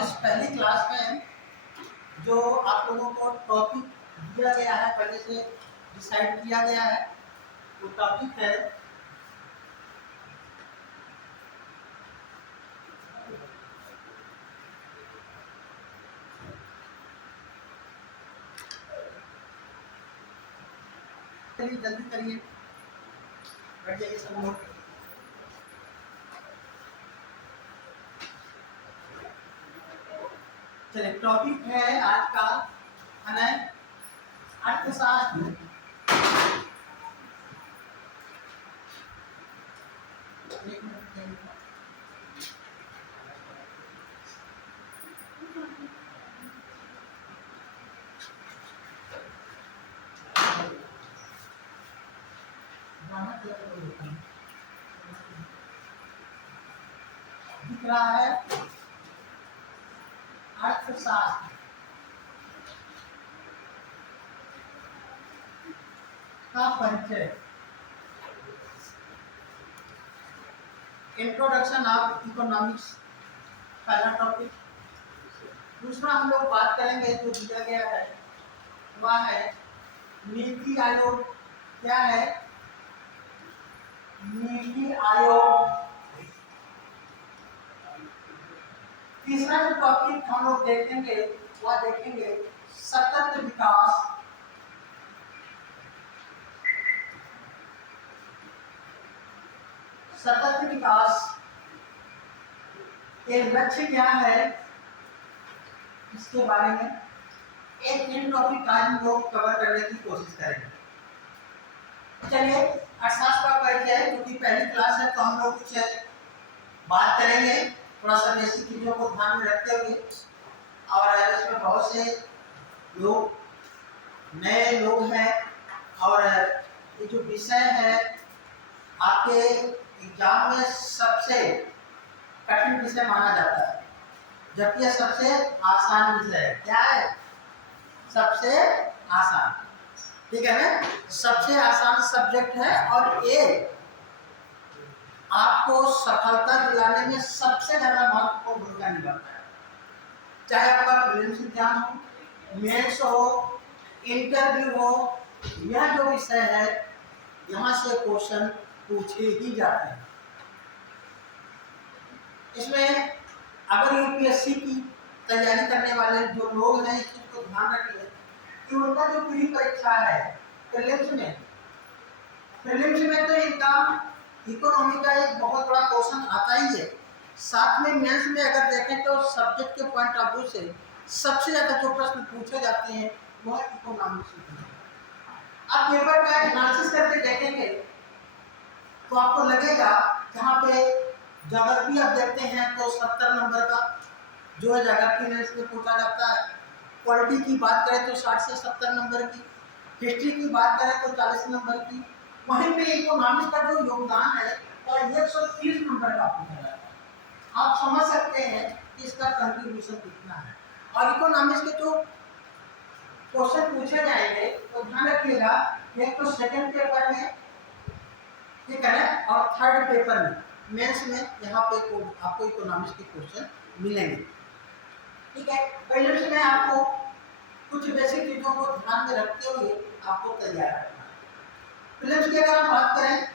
और इस पहली क्लास में जो आप लोगों को टॉपिक दिया गया है, पहले से डिसाइड किया गया है, वो टॉपिक है जल्दी करिए, बैठ जाइए सब लोग। चलिए, टॉपिक है आज का है अर्थशास्त्र। दिख रहा है अर्थशास्त्र का परिचय, इंट्रोडक्शन ऑफ इकोनॉमिक्स पहला टॉपिक। दूसरा हम लोग बात करेंगे जो दिया गया है वह है नीति आयोग। क्या है? नीति आयोग। तीसरा जो टॉपिक हम लोग देखेंगे वह देखेंगे सतत विकास। सतत विकास के लक्ष्य क्या है, इसके बारे में एक इन टॉपिक आज हम लोग कवर करने की कोशिश करेंगे। चलिए, अर्थशास्त्र का परिचय क्योंकि पहली क्लास है तो हम लोग कुछ बात करेंगे थोड़ा सा बेसिक चीजों को ध्यान में रखते हुए। और इसमें बहुत से लोग नए लोग हैं और ये जो विषय है आपके एग्जाम में सबसे कठिन विषय माना जाता है, जबकि यह सबसे आसान विषय है। क्या है? सबसे आसान, ठीक है ना? सबसे आसान सब्जेक्ट है और ये आपको सफलता दिलाने में सबसे ज्यादा महत्वपूर्ण भूमिका निभाता है। चाहे आपका प्रीलिम्स एग्जाम हो, मेंस हो, इंटरव्यू हो, यह जो विषय है यहाँ से क्वेश्चन पूछे ही जाते हैं। इसमें अगर यूपीएससी की तैयारी करने वाले जो लोग हैं इस चीज को ध्यान रखिए कि उनका जो प्री परीक्षा है प्रीलिम्स में तो इनका इकोनॉमी का एक बहुत बड़ा क्वेश्चन आता ही है। साथ में मेंस में अगर देखें तो सब्जेक्ट के पॉइंट ऑफ व्यू से सबसे ज्यादा जो प्रश्न पूछे जाते हैं वह इकोनॉमिक्स से। आप पेपर का एनालिसिस करके देखेंगे तो आपको लगेगा जहाँ पे ज्योग्राफी आप देखते हैं तो 70 नंबर का जो है ज्योग्राफी में इसमें पूछा जाता है। पॉलिटी की बात करें तो 60 से 70 नंबर की, हिस्ट्री की बात करें तो 40 नंबर की, वहीं पे इकोनॉमिक्स का जो योगदान है और 130 नंबर का पूछा जाता है। आप समझ सकते हैं कि इसका कंट्रीब्यूशन कितना है। और इकोनॉमिक्स के जो क्वेश्चन पूछे जाएंगे तो ध्यान रखिएगा, एक तो सेकंड पेपर में, ठीक है ना, और थर्ड पेपर में मेंस में यहाँ पे आपको इकोनॉमिक्स के क्वेश्चन मिलेंगे। ठीक है, पहले में आपको कुछ बेसिक चीजों को ध्यान में रखते हुए आपको तैयार करना है। प्रीलिम्स की अगर हम बात करें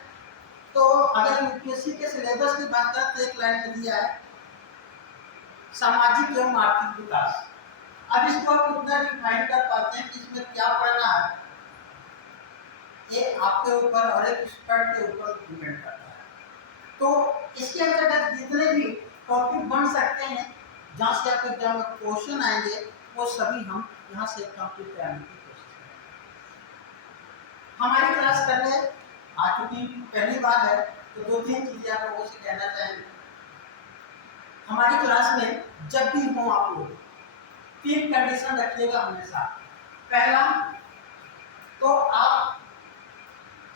तो अगर यूपीएससी के सिलेबस की बात करें तो एक लाइन में दिया है सामाजिक एवं आर्थिक विकास। अब इसको आप कितना डिफाइन कर पाते हैं कि इसमें क्या पढ़ना है, ये आपके ऊपर और एक एक्सपर्ट के ऊपर डिपेंड करता है। तो इसके अंतर्गत जितने भी टॉपिक बन सकते हैं जहाँ से आपके एग्जाम में क्वेश्चन आएंगे वो सभी हम यहाँ से कंप्लीट करने की कोशिश करेंगे। हमारी क्लास करने आ चुकी पहली बार है तो 2-3 चीजें आप लोगों से कहना चाहेंगे। हमारी क्लास में जब भी हो आप लोग 3 कंडीशन रखिएगा हमेशा। पहला तो आप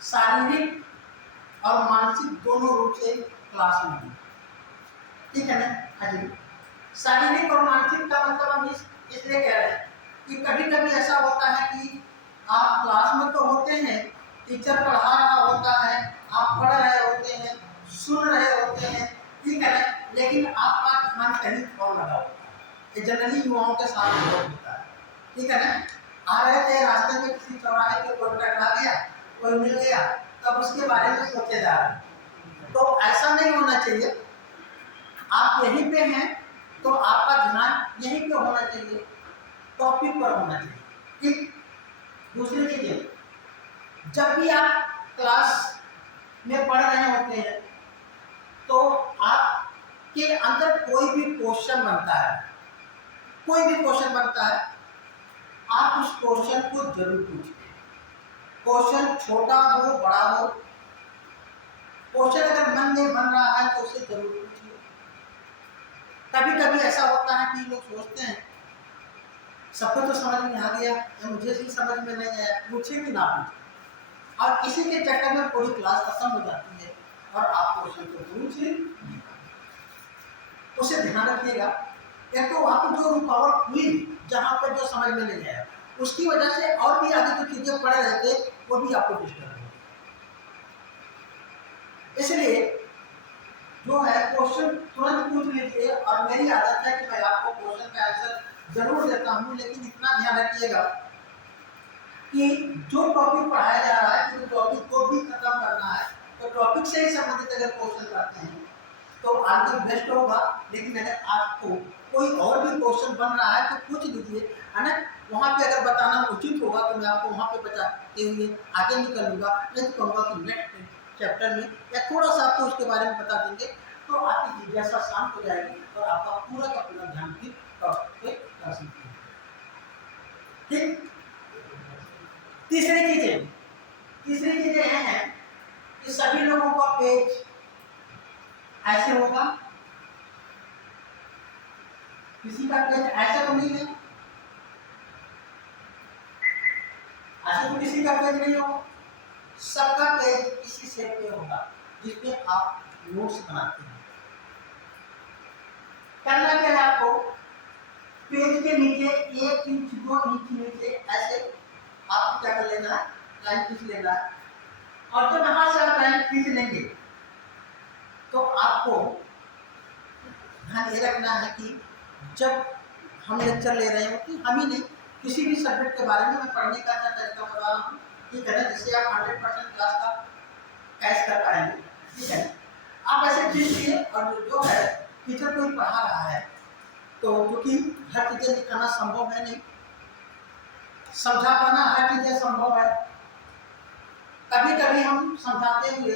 शारीरिक और मानसिक दोनों रूप से क्लास में हैं, ठीक है ना? हाँ जी, शारीरिक और मानसिक का मतलब हम इसलिए कह रहे हैं कि कभी कभी ऐसा होता है कि आप क्लास में तो होते हैं, टीचर पढ़ा रहा होता है, आप पढ़ रहे होते हैं, सुन रहे होते हैं, ठीक है ना, लेकिन आपका ध्यान कहीं और लगा होता है। ये जनरली युवाओं के साथ बहुत होता है, ठीक है ना। आ रहे थे रास्ते में किसी चौराहे पे कोई टकरा गया, कोई मिल गया, तब उसके बारे में सोचे जा रहे हैं। तो ऐसा नहीं होना चाहिए। आप यहीं पे हैं तो आपका ध्यान यहीं पे होना चाहिए, टॉपिक पर होना चाहिए, ठीक। दूसरी चीजें, जब भी आप क्लास में पढ़ रहे होते हैं तो आपके अंदर कोई भी क्वेश्चन बनता है, कोई भी क्वेश्चन बनता है, आप उस क्वेश्चन को जरूर पूछिए। क्वेश्चन छोटा हो बड़ा हो, क्वेश्चन अगर मन में बन रहा है तो उसे जरूर पूछिए। कभी कभी ऐसा होता है कि लोग सोचते हैं सबको तो समझ में आ गया, मुझे ही समझ में नहीं आया, पूछे कि ना पूछे, और इसी के चक्कर में पूरी क्लास खत्म हो जाती है और आप क्वेश्चन को पूछिए। उसे ध्यान रखिएगा, एक तो वहाँ पर जो रुकावट हुई, जहाँ पर जो समझ में नहीं आया, उसकी वजह से और भी आगे जो चीजें पढ़ रहे थे वो भी आपको डिस्टर्ब हो। इसलिए जो है क्वेश्चन तुरंत पूछ लीजिए। और मेरी आदत है कि मैं आपको क्वेश्चन का आंसर जरूर देता हूँ, लेकिन इतना ध्यान रखिएगा कि जो टॉपिक पढ़ाया जा रहा है, तो टॉपिक को भी खत्म करना है, तो टॉपिक से ही संबंधित अगर क्वेश्चन करते हैं तो आगे बेस्ट होगा। लेकिन अगर आपको कोई और भी क्वेश्चन बन रहा है तो पूछ लीजिए, है ना। वहाँ पे अगर बताना उचित होगा तो मैं आपको वहाँ पे बताते हुए आगे निकलूंगा, नहीं तो कहूँगा कि नेक्स्ट चैप्टर में या थोड़ा सा आपको उसके बारे में बता देंगे, तो आपकी जिज्ञासा शांत हो जाएगी और आपका पूरा का पूरा ध्यान भी टॉपिक पे कर सकते हैं, ठीक। तीसरी चीजें यह है कि सभी लोगों का पेज ऐसे होगा, किसी का पेज ऐसे तो नहीं है, ऐसे तो किसी का पेज नहीं होगा, सबका पेज इसी शेप में होगा जिसपे आप नोट्स बनाते हैं। करना क्या है आपको, पेज के नीचे 1 इंच 2 इंच नीचे ऐसे आपको क्या कर लेना है, लाइन खींच लेना है। और जब यहाँ से आप लाइन खींच लेंगे तो आपको ध्यान ये रखना है कि जब हम लेक्चर ले रहे हो कि हम ही नहीं, किसी भी सब्जेक्ट के बारे में मैं पढ़ने का अच्छा तरीका बता रहा हूँ, ठीक है ना, जिससे आप 100% क्लास का कैच कर पाएंगे, ठीक है। आप ऐसे कीजिए। और जो है टीचर कोई पढ़ा रहा है तो क्योंकि हर चीजें दिखाना संभव है नहीं, समझा पाना हर चीजें संभव है। कभी कभी हम समझाते हुए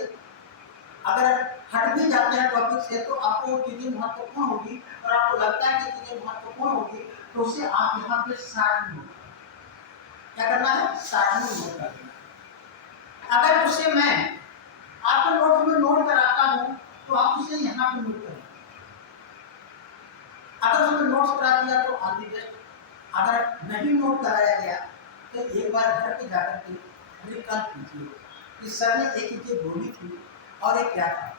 अगर हट भी जाते हैं टॉपिक से तो आपको चीजें महत्वपूर्ण होगी और आपको लगता है कि चीजें महत्वपूर्ण होगी, तो उसे आप यहाँ पे शॉर्ट नोट क्या करना है, शॉर्ट नोट करना। अगर उसे मैं आपको नोट में नोट कराता हूँ तो आप उसे यहाँ पे नोट करें। अगर उसमें नोट्स करा दिया तो आगे बेस्ट, अगर नहीं नोट कराया गया तो एक बार घर पे जाकर के रिकॉल कीजिए कि सर ने एक चीज बोली थी और एक क्या था,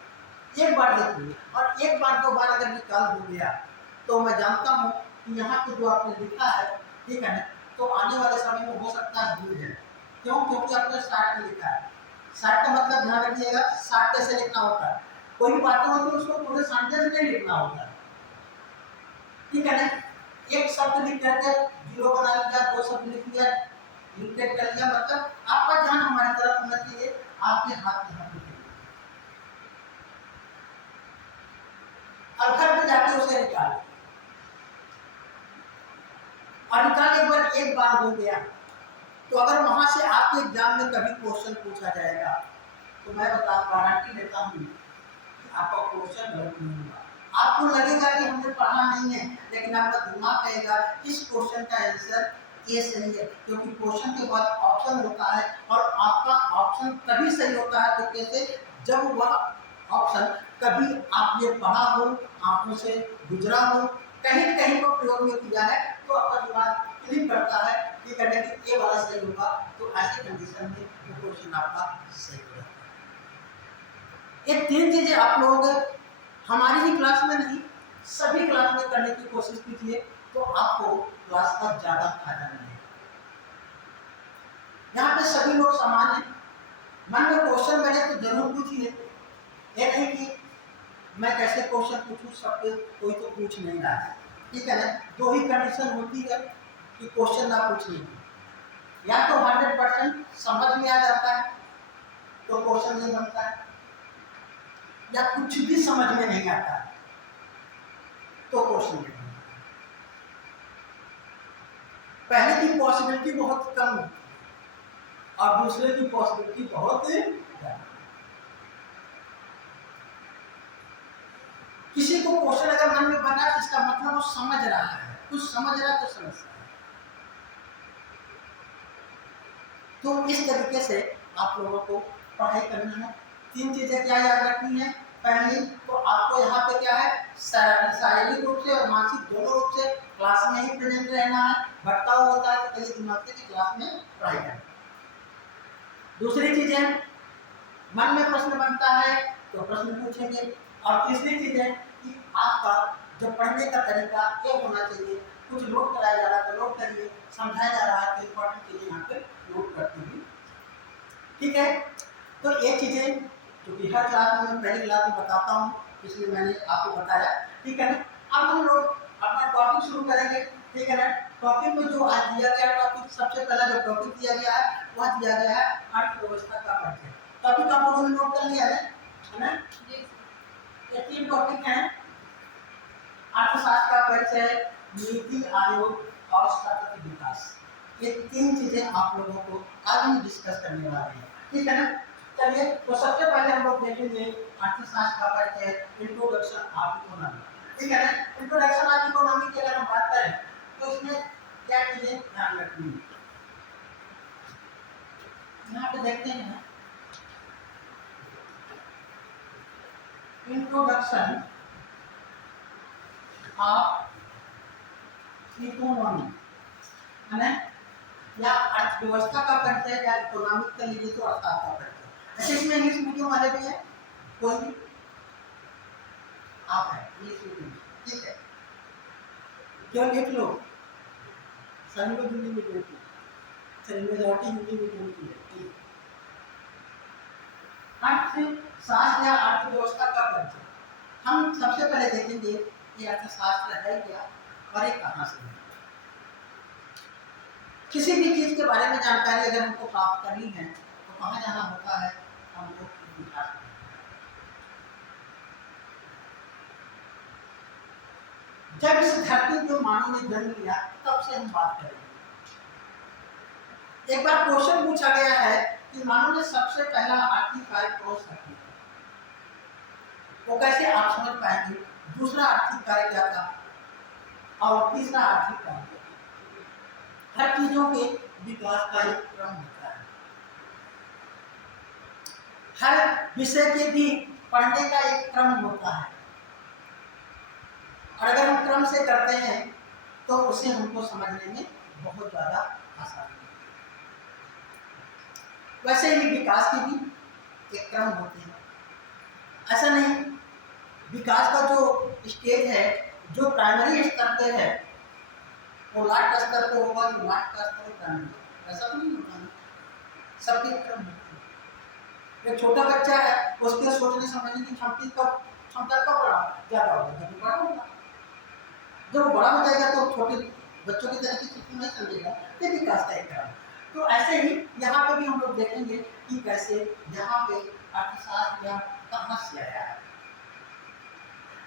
एक बार देखिए। और एक बार 2 बार अगर निकाल हो गया तो मैं जानता हूँ कि यहाँ पे जो आपने लिखा है, ठीक है ना, तो आने वाले समय में हो सकता है भूल जाए। क्यों, क्योंकि आपने शॉर्ट में लिखा है। शॉर्ट का मतलब ध्यान रखिएगा, शॉर्ट कैसे लिखना होता है, कोई भी बातें होती है उसको पूरे सेंटेंस में लिखना होता है, ठीक है ना। एक शब्द लिख करके 0 बना लिया, 2 शब्द लिख लिया, लिमिटेड कर लिया, मतलब आपका ध्यान हमारी तरफ होना चाहिए, आपके हाथ में और घर पे जाके उसे निकाल। और निकाल एक बार हो गया तो अगर वहां से आपके एग्जाम में कभी क्वेश्चन पूछा जाएगा तो मैं गारंटी देता हूँ कि आपका क्वेश्चन गलत नहीं होगा। आपको लगेगा कि हमने पढ़ा नहीं है, लेकिन आपका दिमाग कहेगा इस क्वेश्चन का आंसर ये सही है, क्योंकि क्वेश्चन के बाद ऑप्शन होता है और आपका ऑप्शन तभी सही होता है तो कैसे, जब वह ऑप्शन कभी आपने पढ़ा हो, आंखों से गुजरा हो, कहीं कहीं पर प्रयोग में किया है, तो आपका दिमाग क्लिक करता है कि करने की ये वाला सही होगा, तो ऐसे कंडीशन में वो क्वेश्चन आपका सही होगा। ये 3 चीजें आप लोग हमारी ही क्लास में नहीं सभी क्लास में करने की कोशिश कीजिए, तो आपको क्लास का ज्यादा फायदा मिलेगा। यहाँ पे सभी लोग समान हैं, मन में क्वेश्चन बने तो जरूर पूछिए। ये नहीं कि मैं कैसे क्वेश्चन पूछूं, सब कोई तो पूछ नहीं रहा है, ठीक है ना। दो ही कंडीशन होती है कि क्वेश्चन ना पूछने की, या तो 100% समझ में आ जाता है तो क्वेश्चन नहीं बनता है, या कुछ भी समझ में नहीं आता है तो क्वेश्चन नहीं बनता। पहले की पॉसिबिलिटी बहुत कम और दूसरे की पॉसिबिलिटी बहुत ज्यादा। किसी को क्वेश्चन अगर मन में बना इसका मतलब वो समझ रहा है, कुछ समझ रहा है तो समझ रहा है। तो इस तरीके से आप लोगों को पढ़ाई करनी है। तीन चीजें क्या याद रखनी है। पहली तो आपको यहाँ पे क्या है, शारीरिक रूप से और मानसिक दोनों रूप से क्लास में ही प्रेजेंट रहना है। भटकाव होता है तो कहीं दिमाग से कि क्लास में पढ़ाई करना। दूसरी चीज है, मन में प्रश्न बनता है तो प्रश्न पूछेंगे। और तीसरी चीज है कि आपका जो पढ़ने का तरीका ये होना चाहिए। कुछ नोट कराया जा रहा है तो नोट करिए, समझाया जा रहा है तो इम्पोर्टेंट चीजें यहाँ पे नोट करते हैं। ठीक है, तो ये चीजें जो कि हर क्लास में पहली क्लास में बताता हूँ, इसलिए मैंने आपको बताया। ठीक है ना। अब हम लोग अपना टॉपिक शुरू करेंगे। ठीक है ना। टॉपिक में जो आज दिया गया टॉपिक, सबसे पहला जो टॉपिक दिया गया है वह दिया गया है अर्थव्यवस्था का परिचय। टॉपिक आप लोगों ने नोट कर लिया है ना। ये तीन टॉपिक हैं, अर्थशास्त्र का परिचय, नीति आयोग और सतत विकास। ये तीन चीजें आप लोगों को आज हम डिस्कस करने वाले हैं। ठीक है ना। चलिए, तो सबसे पहले हम लोग देखेंगे अर्थशास्त्र का परिचय, इंट्रोडक्शन ऑफ इकोनॉमी। ठीक है ना। इंट्रोडक्शन ऑफ इकोनॉमी की अगर हम बात करें तो इसमें क्या चीजें ध्यान रखनी है। यहाँ पे देखते हैं इंट्रोडक्शन ऑफ इकोनॉमी है ना, या अर्थव्यवस्था का परिचय, या इकोनॉमिक का लीजिए तो अर्थशास्त्र का परिचय। अच्छा, इसमें इंग्लिश मीडियम वाले भी हैं, कोई भी आप है इंग्लिश मीडियम। ठीक है, क्यों लिख लो, सभी लोग हिंदी मीडियम की, सभी मेजॉरिटी हिंदी मीडियम की है। अर्थशास्त्र या अर्थव्यवस्था का परिचय हम सबसे पहले देखेंगे कि अर्थशास्त्र है क्या और ये कहाँ से है। किसी भी चीज के बारे में जानकारी अगर हमको प्राप्त करनी है तो कहाँ जाना होता है, हमको इतिहास। जब इस धरती पे मानव ने जन्म लिया तब से हम बात करेंगे। एक बार क्वेश्चन पूछा गया है कि मानव ने सबसे पहला आर्थिक कार्य कौन सा किया, वो कैसे आप समझ पाएंगे। दूसरा आर्थिक कार्य क्या था और तीसरा आर्थिक कार्य। हर चीजों के विकास का एक क्रम होता है, हर विषय के भी पढ़ने का एक क्रम होता है, और अगर हम क्रम से करते हैं तो उसे हमको समझने में बहुत ज्यादा आसानी है। वैसे ही विकास के भी एक क्रम होते हैं। ऐसा नहीं, विकास का जो स्टेज है, जो प्राइमरी स्तर पे है, वो लास्ट स्तर पे होगा, जो लास्ट का स्तर प्राइमरी, ऐसा तो नहीं होता है। सबके क्रम होते हैं। एक छोटा बच्चा है, उसके सोचने समझने की क्षमता कब ज्यादा होगी, जब बड़ा होगा। जब बड़ा हो जाएगा तो छोटे बच्चों की तरह की नहीं समझेगा, ये विकास का एक क्रम। तो ऐसे ही यहाँ पे भी हम लोग देखेंगे कि कैसे यहाँ पे अर्थशास्त्र कहाँ से आया है।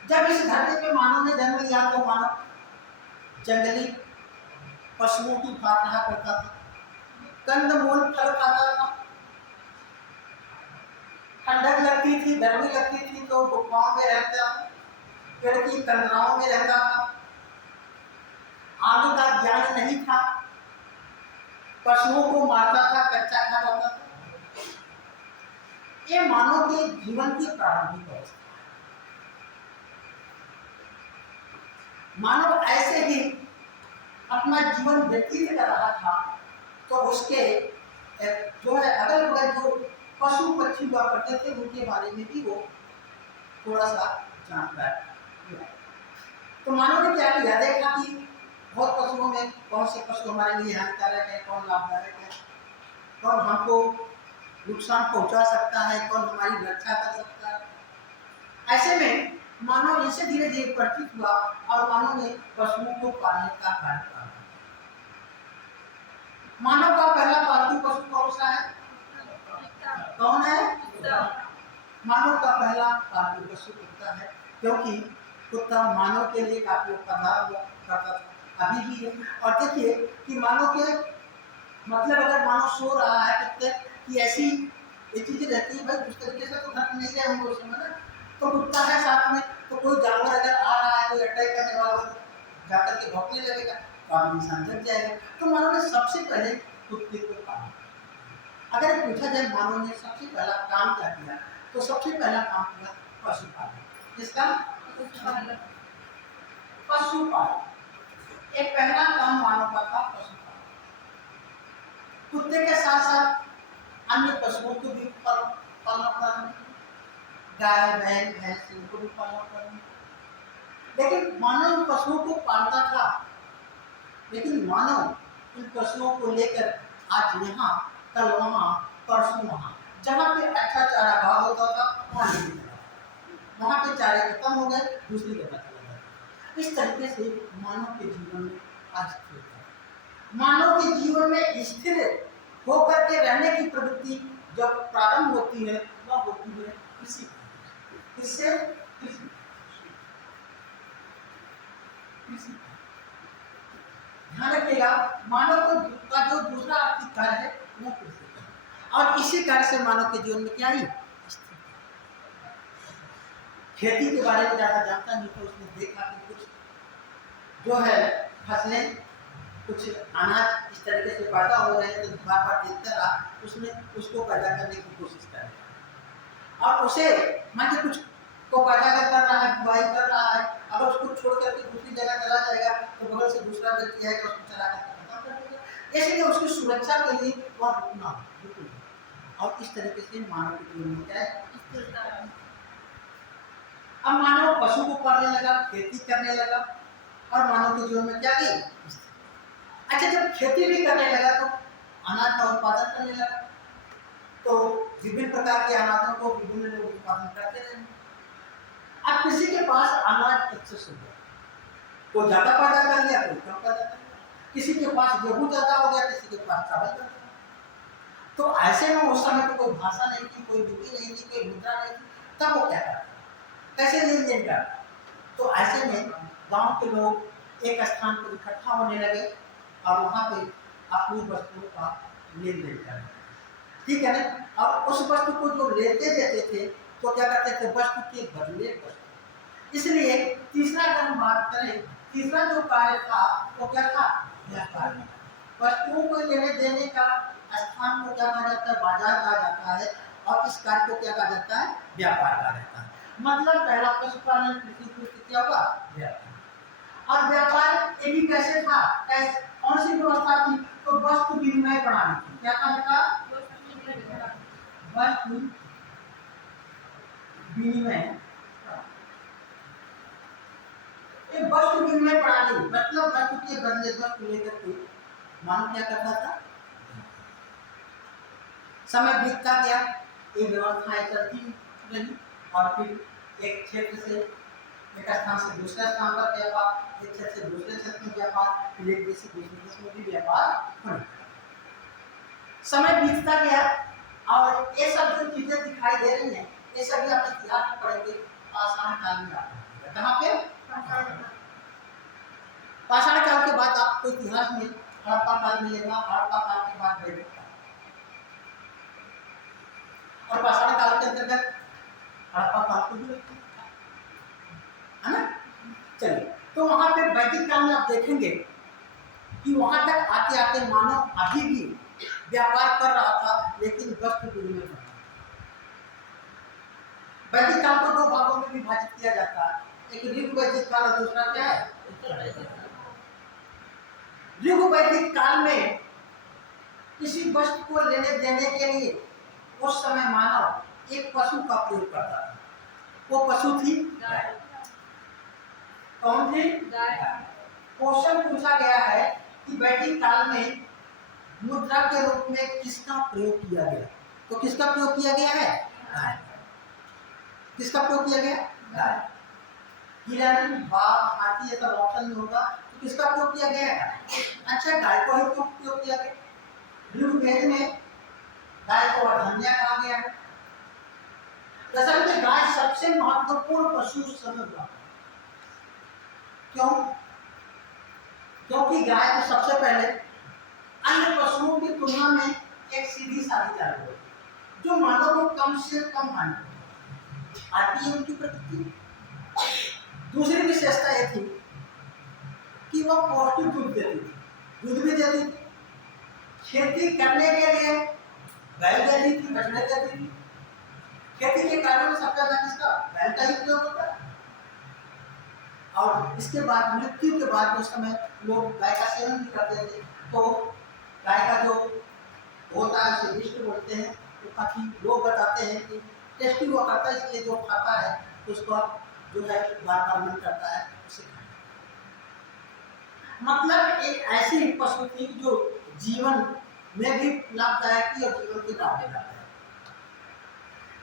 जब इस धरती पे मानव ने जन्म लिया तो मानव जंगली पशुओं की भात रहा करता था, कंदमूल फल खाता था। ठंडक लगती थी, गर्मी लगती थी तो गुफाओं में रहता था, पेड़ की कंदराओं में रहता था। आगे का ज्ञान नहीं था, पशुओं को मारता था, कच्चा खा जाता था। ये मानव के जीवन की प्रारंभिक अवस्था। मानव ऐसे ही अपना जीवन व्यतीत कर रहा था तो उसके जो है अगल बगल जो पशु पक्षी हुआ करते थे उनके बारे में भी वो थोड़ा सा जानता है। तो मानव ने क्या किया, देखा कि बहुत पशुओं में कौन से पशु हमारे लिए हानिकारक है, कौन लाभदायक है, कौन हमको नुकसान पहुंचा सकता है, कौन हमारी रक्षा कर सकता है। ऐसे में मानव इनसे धीरे धीरे परिचित हुआ और मानव ने पशुओं को पालने का कार्य किया। मानव का पहला पालतू पशु कौन सा है? कौन है? मानव का पहला पालतू पशु कुत्ता है, क्योंकि कुत्ता मानव के लिए काफी वफादार हुआ करता था, अभी भी है। और देखिए कि मानव के मतलब अगर मानव सो रहा है कुत्ते की ऐसी ये चीजें रहती है, भाई उस तरीके से तो घर नहीं रहे होंगे उस समय ना, तो कुत्ता है साथ में, तो कोई जानवर अगर आ रहा है कोई अटैक करने वाला जाकर के भौंकने लगेगा तो आदमी इंसान जग जाएगा। तो मानव ने सबसे पहले कुत्ते को पाला। अगर पूछा जाए मानव ने सबसे पहला काम क्या किया, तो सबसे पहला काम किया पशुपालन। किसका? पशुपालन। एक पहला काम मानव का था पशुपालन। कुत्ते के साथ साथ अन्य पशुओं को भी पालना करना, गाय बैल भैंस इनको भी पालना करना। लेकिन मानव पशुओं को पालता था, लेकिन मानव इन पशुओं को लेकर आज यहाँ कल वहाँ परसों वहाँ, जहाँ पे अच्छा चारा भाव होता था वहाँ नहीं मिला, वहाँ पे चारे खत्म हो गए, दूसरी जगह चला गया। इस तरीके से मानव के जीवन में अस्थिर है। मानव के जीवन में स्थिर होकर के रहने की प्रवृत्ति जब प्रारंभ होती है वह होती है कृषि। इससे ध्यान रखिएगा, मानव का जो दूसरा आर्थिक कार्य है वो कृषि है, और इसी कार्य से मानव के जीवन में क्या आई? खेती के बारे में ज्यादा जानता नहीं, तो उसने देखा कि कुछ जो है फसलें, कुछ अनाज इस तरीके से पैदा हो रहे हैं, तो बार बार देखता रहा, उसने उसको पैदा करने की कोशिश कर रहा है, और उसे मान के कुछ को पैदा कर रहा है, बुआई कर रहा है, अगर उसको छोड़ करके दूसरी जगह चला जाएगा तो बगल से दूसरा व्यक्ति है तो उसको चला कर खत्म कर देगा। इसलिए उसकी सुरक्षा के लिए वह रुकना, और इस तरीके से मानव के जीवन में क्या है? अब मानव पशु को पालने लगा, खेती करने लगा, और मानव के जीवन में क्या की? अच्छा, जब खेती भी करने लगा तो अनाज का उत्पादन करने लगा, तो विभिन्न प्रकार के अनाजों को विभिन्न लोग उत्पादन करते रहे। अब किसी के पास अनाज एक्सेस हो गया, कोई ज्यादा पैदा कर लिया, कोई कम पैदा कर लिया, किसी के पास गेहूं ज्यादा हो गया, किसी के पास चावल ज्यादा। तो ऐसे में उस समय तो कोई भाषा नहीं थी, कोई लिपि नहीं थी, कोई मुद्रा नहीं थी, तब वो क्या करता, कैसे लेन देन करता? तो ऐसे में गांव के लोग एक स्थान पर इकट्ठा होने लगे और वहां पे अपनी वस्तुओं का लेन देन करते, ठीक है ना। और उस वस्तु को जो लेते देते थे तो क्या करते थे? वस्तु के बदले वस्तु। इसलिए तीसरा अगर हम बात करें, तीसरा जो कार्य था वो क्या था? व्यापार। वस्तुओं को लेने देने का स्थान को क्या कहा जाता है? बाजार कहा जाता है, और इस कार्य को क्या कहा जाता है? व्यापार कहा जाता है। मतलब पहला पशुपालन, कृषि, क्या होगा? व्यापार। और व्यापार ये भी कैसे था? कौन सी व्यवस्था थी? तो वस्तु विनिमय प्रणाली थी। क्या कहा था? वस्तु विनिमय। एक वस्तु विनिमय प्रणाली मतलब वस्तु के बदले वस्तु लेकर के मानव क्या करता था? समय बीतता गया, ये व्यवस्थाएं चलती रही, और फिर एक क्षेत्र से एक स्थान से दूसरे स्थान पर व्यापार, एक क्षेत्र से दूसरे क्षेत्र में व्यापार, फिर एक देश से दूसरे देश में भी व्यापार होने। समय बीतता गया और ये सब जो चीजें दिखाई दे रही हैं, ये सभी आप इतिहास में पढ़ेंगे, पाषाण काल में आते हैं। कहाँ पे? पाषाण काल के बाद आपको इतिहास में हड़प्पा काल मिलेगा, हड़प्पा काल के बाद वैदिक काल, और पाषाण काल के अंतर्गत हड़प्पा काल को भी है ना। चलिए, तो वहां पे वैदिक काल में आप देखेंगे कि वहां तक आते आते मानव अभी भी व्यापार कर रहा था, लेकिन वस्तु विनिमय कर रहा था। वैदिक काल को दो भागों में विभाजित किया जाता है, एक ऋग वैदिक काल और दूसरा क्या है? ऋग वैदिक काल में किसी वस्तु को लेने देने के लिए उस समय मानव एक पशु का प्रयोग करता था। वो पशु थी गाय। कौन थी? गाय। क्वेश्चन पूछा गया है कि वैदिक काल में मुद्रा के रूप में किसका प्रयोग किया गया? तो किसका प्रयोग किया गया है? गाय। किसका प्रयोग किया गया? गाय। हिरण, बाघ, हाथी, ये सब ऑप्शन में होगा तो किसका प्रयोग किया गया है? अच्छा, गाय को ही क्यों प्रयोग किया गया? ऋग्वेद में गाय को वर्धन्या कहा गया है। दरअसल में गाय सबसे महत्वपूर्ण पशु समझ रहा है। क्यों? क्योंकि गाय को सबसे पहले अन्य पशुओं की तुलना में एक सीधी सादी जानवर है, जो मानव को कम से कम हानि आती है उनकी प्रकृति। दूसरी विशेषता ये थी कि वह पौष्टिक दूध देती थी, दूध भी देती थी। खेती करने के लिए बैल देती थी, बछड़े देती थी। खेती के कार्यों में सबसे ज्यादा किसका? बैल का ही प्रयोग होता है। और इसके बाद मृत्यु के बाद उस समय लोग गाय का सेवन भी करते थे, तो गाय का जो होता है उसे विष्ट बोलते हैं। तो काफी लोग बताते हैं कि टेस्टी हुआ करता है, इसलिए जो खाता है उसको जो है बार बार मन करता है उसे खाने। मतलब एक ऐसी पशु थी जो जीवन में भी लाभदायक थी और जीवन के लाभ भी लाभदायक,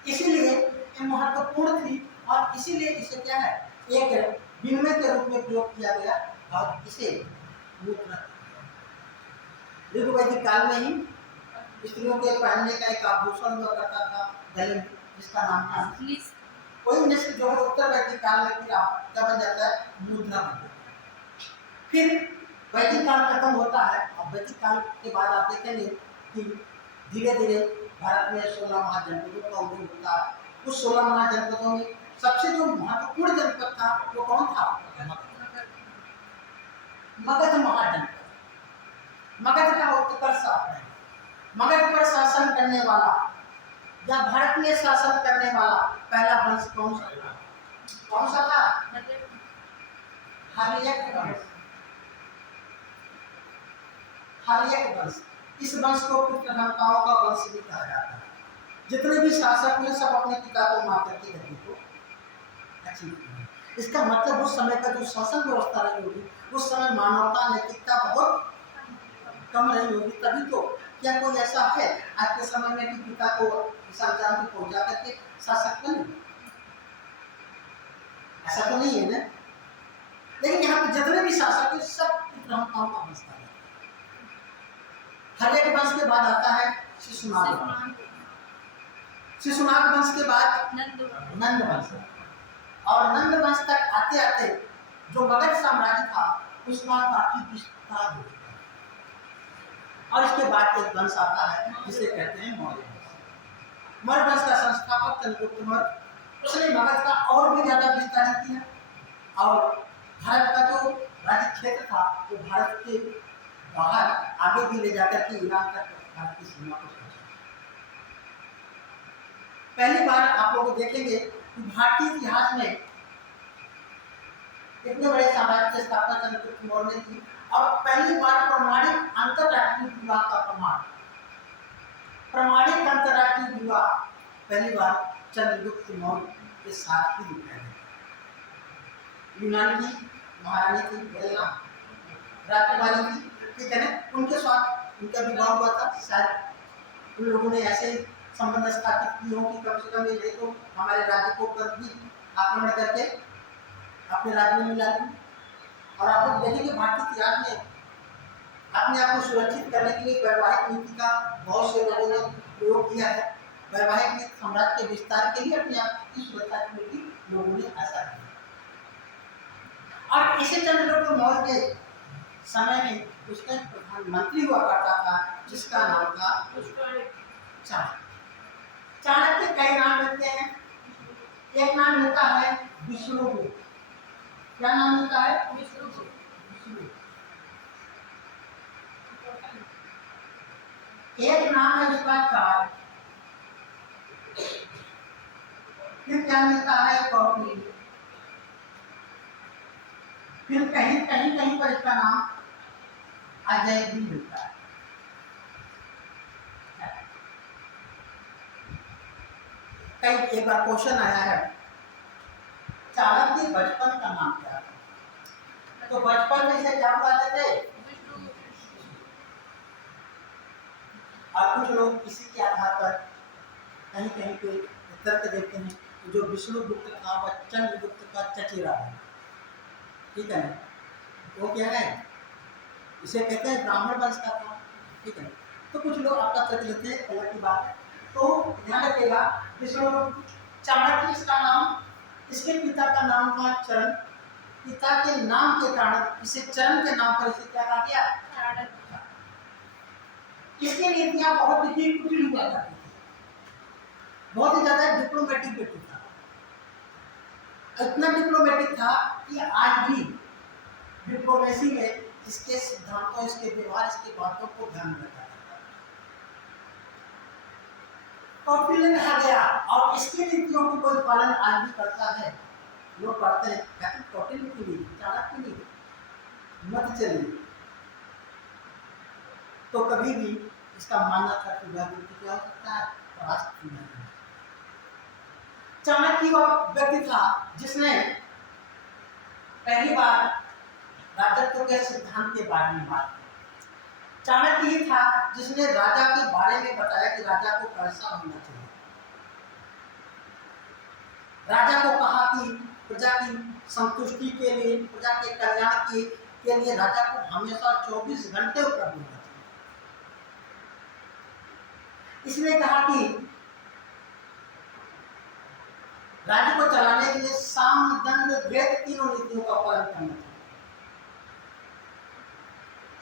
इसीलिए ये महत्वपूर्ण थी। और इसीलिए इसे क्या है, एक विनिमय के रूप में प्रयोग किया गया और इसे ऋग्वैदिक काल में ही स्त्रियों के पहनने का एक आभूषण हुआ करता था गले में, जिसका नाम था कोई निष्ठ, जो है उत्तर वैदिक काल में फिर क्या बन जाता है? मुद्रा बन जाता है। फिर वैदिक काल खत्म होता है और वैदिक काल के बाद आप देखेंगे कि धीरे धीरे भारत में 16 महाजनपदों का उदय होता है। उस 16 महाजनपदों में सबसे जो महत्वपूर्ण जनपद था वो कौन था? मगध महाजनपद। मगध का उत्कर्ष है। मगध पर शासन करने वाला या भारत में शासन करने वाला पहला वंश कौन सा था? कौन सा था? हर्यक वंश। हर्यक वंश। इस वंश को पितृहंताओं का वंश भी कहा जाता है। जितने भी शासक हुए सब अपने पिता को मार करके गद्दी को अचीव किया। इसका मतलब उस समय का जो शासन व्यवस्था रही होगी, उस समय मानवता नैतिकता बहुत कम रही होगी। तभी तो क्या कोई ऐसा है आज के समय में कि पिता को संतान को पहुंचा करके शासक बने? ऐसा तो नहीं है ना। लेकिन यहाँ पे जितने भी शासक हैं सब पितृहंताओं का वंश है। हर्यक वंश के बाद आता है शिशुनाग वंश। शिशुनाग वंश के बाद नंद वंश, और नंद वंश तक आते आते जो मगध साम्राज्य था उसका काफी विस्तार हो चुका है। और इसके बाद एक वंश आता है जिसे कहते हैं मौर्य वंश। मौर्य वंश का संस्थापक चंद्रगुप्त मौर्य, उसने मगध का और भी ज्यादा विस्तार किया और भारत का जो राज्य क्षेत्र था वो भारत के बाहर आगे भी ले जाकर के ईरान तक भारत की सीमा को पहुंचा। पहली बार आप लोग देखेंगे कि भारतीय इतिहास में इतने बड़े साम्राज्य की स्थापना चंद्रगुप्त मौर्य ने की और पहली बार प्रमाणिक अंतरराष्ट्रीय विवाह का प्रमाणिक अंतरराष्ट्रीय विवाह पहली बार चंद्रगुप्त मौर्य के साथ ही दिखाया गया। यूनान की महारानी थी हेलेना, राजकुमारी थी, ठीक है ना, उनके साथ उनका विवाह हुआ था। शायद उन लोगों ने ऐसे संबंध स्थापित किए हों कि कम से कम ये तो हमारे राज्य को पर भी आक्रमण करके अपने राज्य में मिला दी। और आप लोग देखेंगे भारतीय इतिहास में अपने आप को सुरक्षित करने के लिए वैवाहिक नीति का बहुत से लोगों ने प्रयोग किया है। वैवाहिक नीति साम्राज्य के विस्तार के लिए अपने आप की सुरक्षा के लिए लोगों ने ऐसा किया। और इसे चंद्रगुप्त मौर्य के समय में उसका प्रधानमंत्री हुआ करता था जिसका नाम था चाणक्य। चाणक्य के कई नाम मिलते हैं। एक नाम मिलता है विष्णुगुप्त। क्या नाम मिलता है? विष्णुगुप्त। एक नाम है उसका चार। फिर क्या मिलता है? कौटिल्य। फिर कहीं कहीं कहीं पर इसका नाम अजय भी मिलता है। कई एक बार क्वेश्चन आया है चाणक्य के बचपन का नाम क्या था? तो बचपन में से क्या बुलाते थे? और कुछ लोग इसी के आधार पर कहीं कहीं पे तर्क देते हैं कि जो विष्णुगुप्त था वह चंद्रगुप्त का चचेरा है। ठीक है ना, वो क्या है, इसे कहते हैं ब्राह्मण वंश का था। ठीक है, तो कुछ लोग आपका चर्च लेते हैं, अलग की बात है। तो ध्यान रखिएगा, चाणक्य इसका नाम, इसके पिता का नाम था चरण, पिता के नाम के कारण इसे चरण के नाम पर इसे क्या कहा गया, चाणक्य। इसके नीतियां बहुत ही कुटिल हुआ करती थी, बहुत ही ज्यादा डिप्लोमेटिक व्यक्ति था, इतना डिप्लोमेटिक था कि आज भी डिप्लोमेसी में इसके सिद्धांतों, इसके व्यवहार, इसके बातों को ध्यान में रखा जाता है। कौटिल्य कहा गया, और इसकी नीतियों को कोई पालन आज भी करता है, लोग पढ़ते हैं, कहते हैं कौटिल्य की नीति, चाणक्य की नीति मत चलिए। तो कभी भी इसका मानना था कि वह व्यक्ति क्या हो सकता है, राष्ट्र नहीं। चाणक्य वह व्यक्ति था जिसने पहली बार राजत्व के सिद्धांत के बारे में बात की। चाणक्य ही था जिसने राजा के बारे में बताया कि राजा को कैसा होना चाहिए। राजा को कहा कि प्रजा की संतुष्टि के लिए, प्रजा के कल्याण के लिए राजा को हमेशा 24 घंटे उपलब्ध होना चाहिए। इसने कहा कि राज्य को चलाने के लिए साम दंड भेद तीनों नीतियों का पालन करना चाहिए।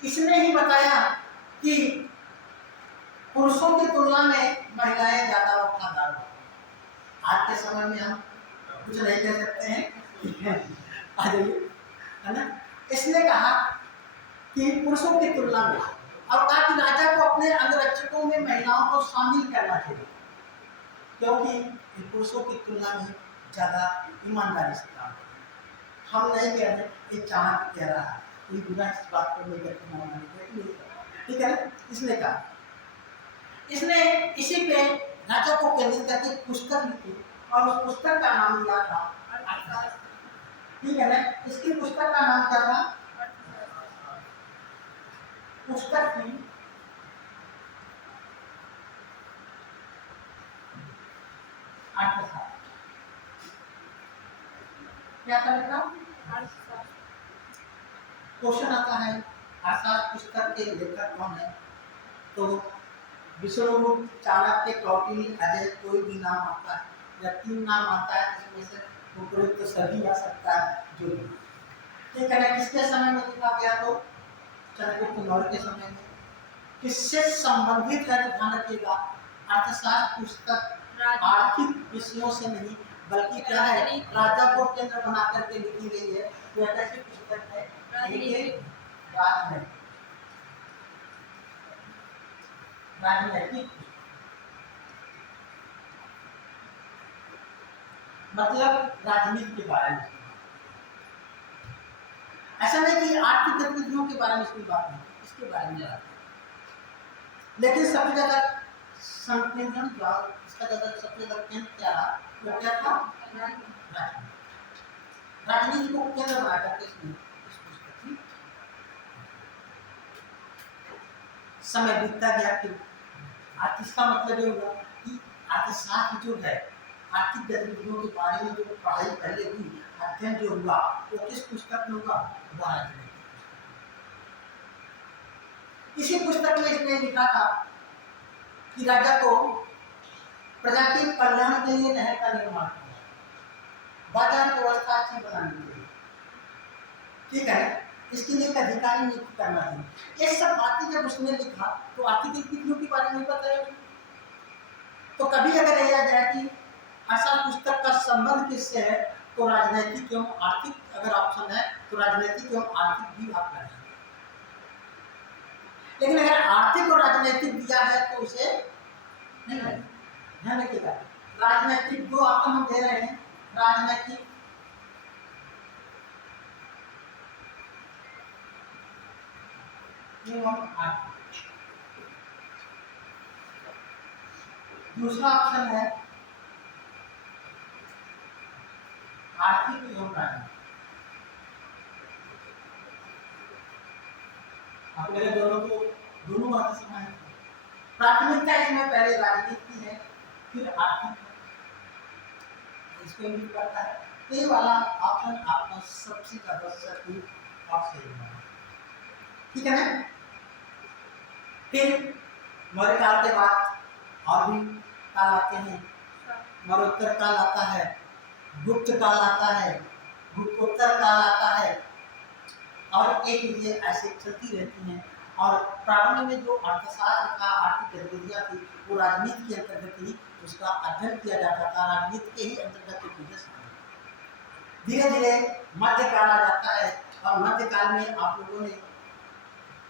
इसने ही बताया कि पुरुषों की तुलना में महिलाएं ज्यादा वफादार होती। आज के समय में हम कुछ नहीं कह सकते हैं, आ जाइए, है ना। इसने कहा कि पुरुषों की तुलना में, और कहा कि राजा को अपने अंगरक्षकों में महिलाओं को शामिल करना चाहिए, क्योंकि पुरुषों की तुलना में ज्यादा ईमानदारी से काम करते। हम नहीं कह रहे, ये चाणक्य कह रहा है, कोई बुरा इस बात को लेकर के ना माने, ठीक है ना। इसने कहा, इसने इसी पे राजा को केंद्रित करके पुस्तक लिखी, और उस पुस्तक का नाम दिया था अर्थशास्त्र। ठीक है ना, इसकी पुस्तक का नाम क्या था, पुस्तक की अर्थशास्त्र। क्या करेगा, क्वेश्चन आता है अर्थशास्त्र पुस्तक के लेखक कौन है, तो विष्णुगुप्त, चाणक्य, कौटिल्य, अजय, कोई भी नाम आता है या 3 नाम आता है, इसमें से उपयुक्त तो सभी आ सकता है जो भी। ठीक है ना, किसके समय में लिखा गया, तो चंद्रगुप्त मौर्य के समय में। किससे संबंधित है, तो ध्यान रखिएगा, अर्थशास्त्र पुस्तक आर्थिक विषयों से नहीं, बल्कि क्या है, राजा को केंद्र बना करके लिखी गई है। तो ऐसी पुस्तक है राजनैतिक, मतलब राजनीति के बारे में। ऐसा नहीं कि आर्थिक गतिविधियों के बारे में इसकी बात नहीं, इसके बारे में बात है। लेकिन सबसे ज्यादा संकेंद्रण, इसका ज्यादा सबसे ज्यादा केंद्र क्या रहा, वो क्या था, राजनीति को केंद्र बना करके इसमें समय बीतता गया। फिर इसका मतलब ये हुआ कि अर्थशास्त्र जो है, आर्थिक गतिविधियों के बारे में जो पढ़ाई पहले हुई, अध्ययन जो हुआ, वो किस पुस्तक में हुआ, राजनीति। इसी पुस्तक में इसने लिखा था कि राजा को प्रजा के कल्याण के लिए नहर का निर्माण करना, बाजार व्यवस्था अच्छी बनानी चाहिए, ठीक है, इसके लिए एक अधिकारी नियुक्त करना चाहिए। ये सब बातें जब उसने लिखा, तो आर्थिक गतिविधियों के बारे में बताया। तो कभी अगर यह जाए कि ऐसा पुस्तक का संबंध किससे है, तो राजनीतिक एवं आर्थिक, अगर ऑप्शन है तो राजनीतिक एवं आर्थिक भी आप करें। लेकिन अगर आर्थिक और राजनीतिक दिया है तो उसे नहीं है, ध्यान रखिएगा। राजनीतिक दो ऑप्शन हम दे रहे हैं, राजनीतिक एवं आर्थिक। दूसरा ऑप्शन है आर्थिक एवं राजनीतिक। आप मेरे दोनों को दोनों बातें समझ, प्राथमिकता इसमें पहले राजनीति है, फिर आर्थिक, इसको इंगित करता है। ये वाला ऑप्शन आपका सबसे ज्यादा सही और सही है, ठीक है ना। फिर मौर्य काल के बाद और भी काल आते हैं। मरणोत्तर काल आता है, गुप्त काल आता है, गुप्तोत्तर काल आता है, और एक ये ऐसे चलती रहती हैं। और प्रारंभ में जो अर्थशास्त्र का आर्थिक गतिविधियां थी वो राजनीति के अंतर्गत ही उसका अध्ययन किया जाता था, राजनीति के ही अंतर्गत धीरे धीरे मध्यकाल आ जाता है। और मध्यकाल में आप लोगों ने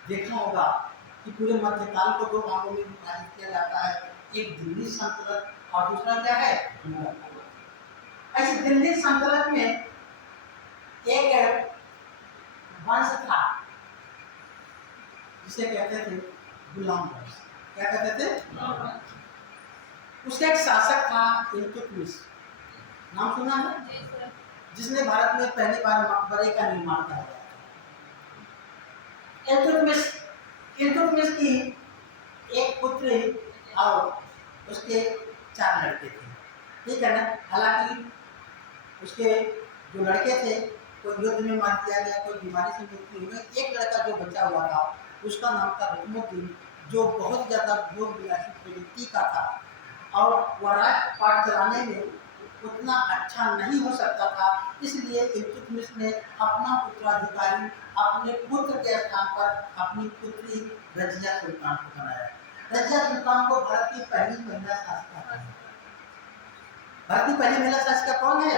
देखा होगा कि पूरे मध्यकाल को दो भागों में विभाजित किया जाता है, एक दिल्ली सल्तनत और दूसरा क्या है, ऐसे दिल्ली सल्तनत में एक वंश था जिसे कहते थे गुलाम वंश। क्या कहते थे? उसका एक शासक था इल्तुतमिश, नाम सुना है, जिसने भारत में पहली बार मकबरे का निर्माण कराया। इल्तुतमिश की एक पुत्री और उसके 4 लड़के थे, ठीक है ना। हालांकि उसके जो लड़के थे कोई युद्ध में मार दिया गया, कोई बीमारी से मृत्यु हो गई। एक लड़का जो बचा हुआ था उसका नाम था रुकनुद्दीन, जो बहुत ज़्यादा भोग विलासी प्रवृत्ति का था और वह राजपाट चलाने में उतना अच्छा नहीं हो सकता था। इसलिए इल्तुतमिश ने अपना उत्तराधिकारी अपने पुत्र के स्थान पर अपनी पुत्री रजिया सुल्तान को बनाया। रजिया सुल्तान को भारत की पहली महिला शासिका, भारत की पहली महिला शासिका कौन है?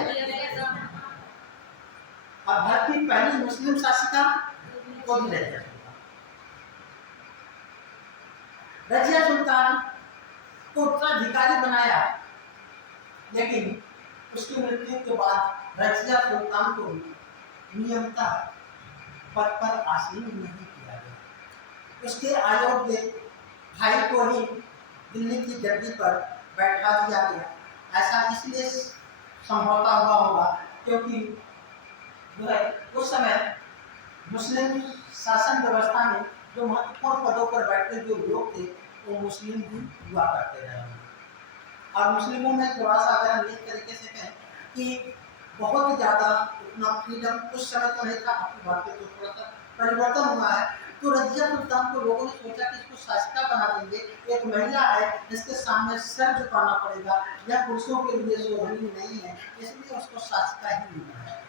और भारत की पहली मुस्लिम शासिका को भी रजिया सुल्तान। रजिया सुल्तान को उत्तराधिकारी बनाया, लेकिन उसकी मृत्यु के बाद रजिया सुल्तान को नियमतः पद पर आसीन नहीं किया गया। उसके अयोग्य भाई को ही दिल्ली की गद्दी पर बैठा दिया गया। ऐसा इसलिए संभवतः हुआ होगा क्योंकि जो है उस समय मुस्लिम शासन व्यवस्था में जो महत्वपूर्ण पदों पर बैठे जो लोग थे वो मुस्लिम भी हुआ करते रहे। और मुस्लिमों में थोड़ा सा अगर हम इस तरीके से कहें कि बहुत ज़्यादा उतना फ्रीडम उस समय तो नहीं था, आपकी बात तो थोड़ा सा परिवर्तन हुआ है। तो रजिया सुल्तान को लोगों ने सोचा कि इसको शासिका बना देंगे, एक महिला है जिसके सामने सर झुकाना पड़ेगा, यह पुरुषों के लिए शोभनीय नहीं है, इसलिए उसको शासिका ही नहीं बनाया।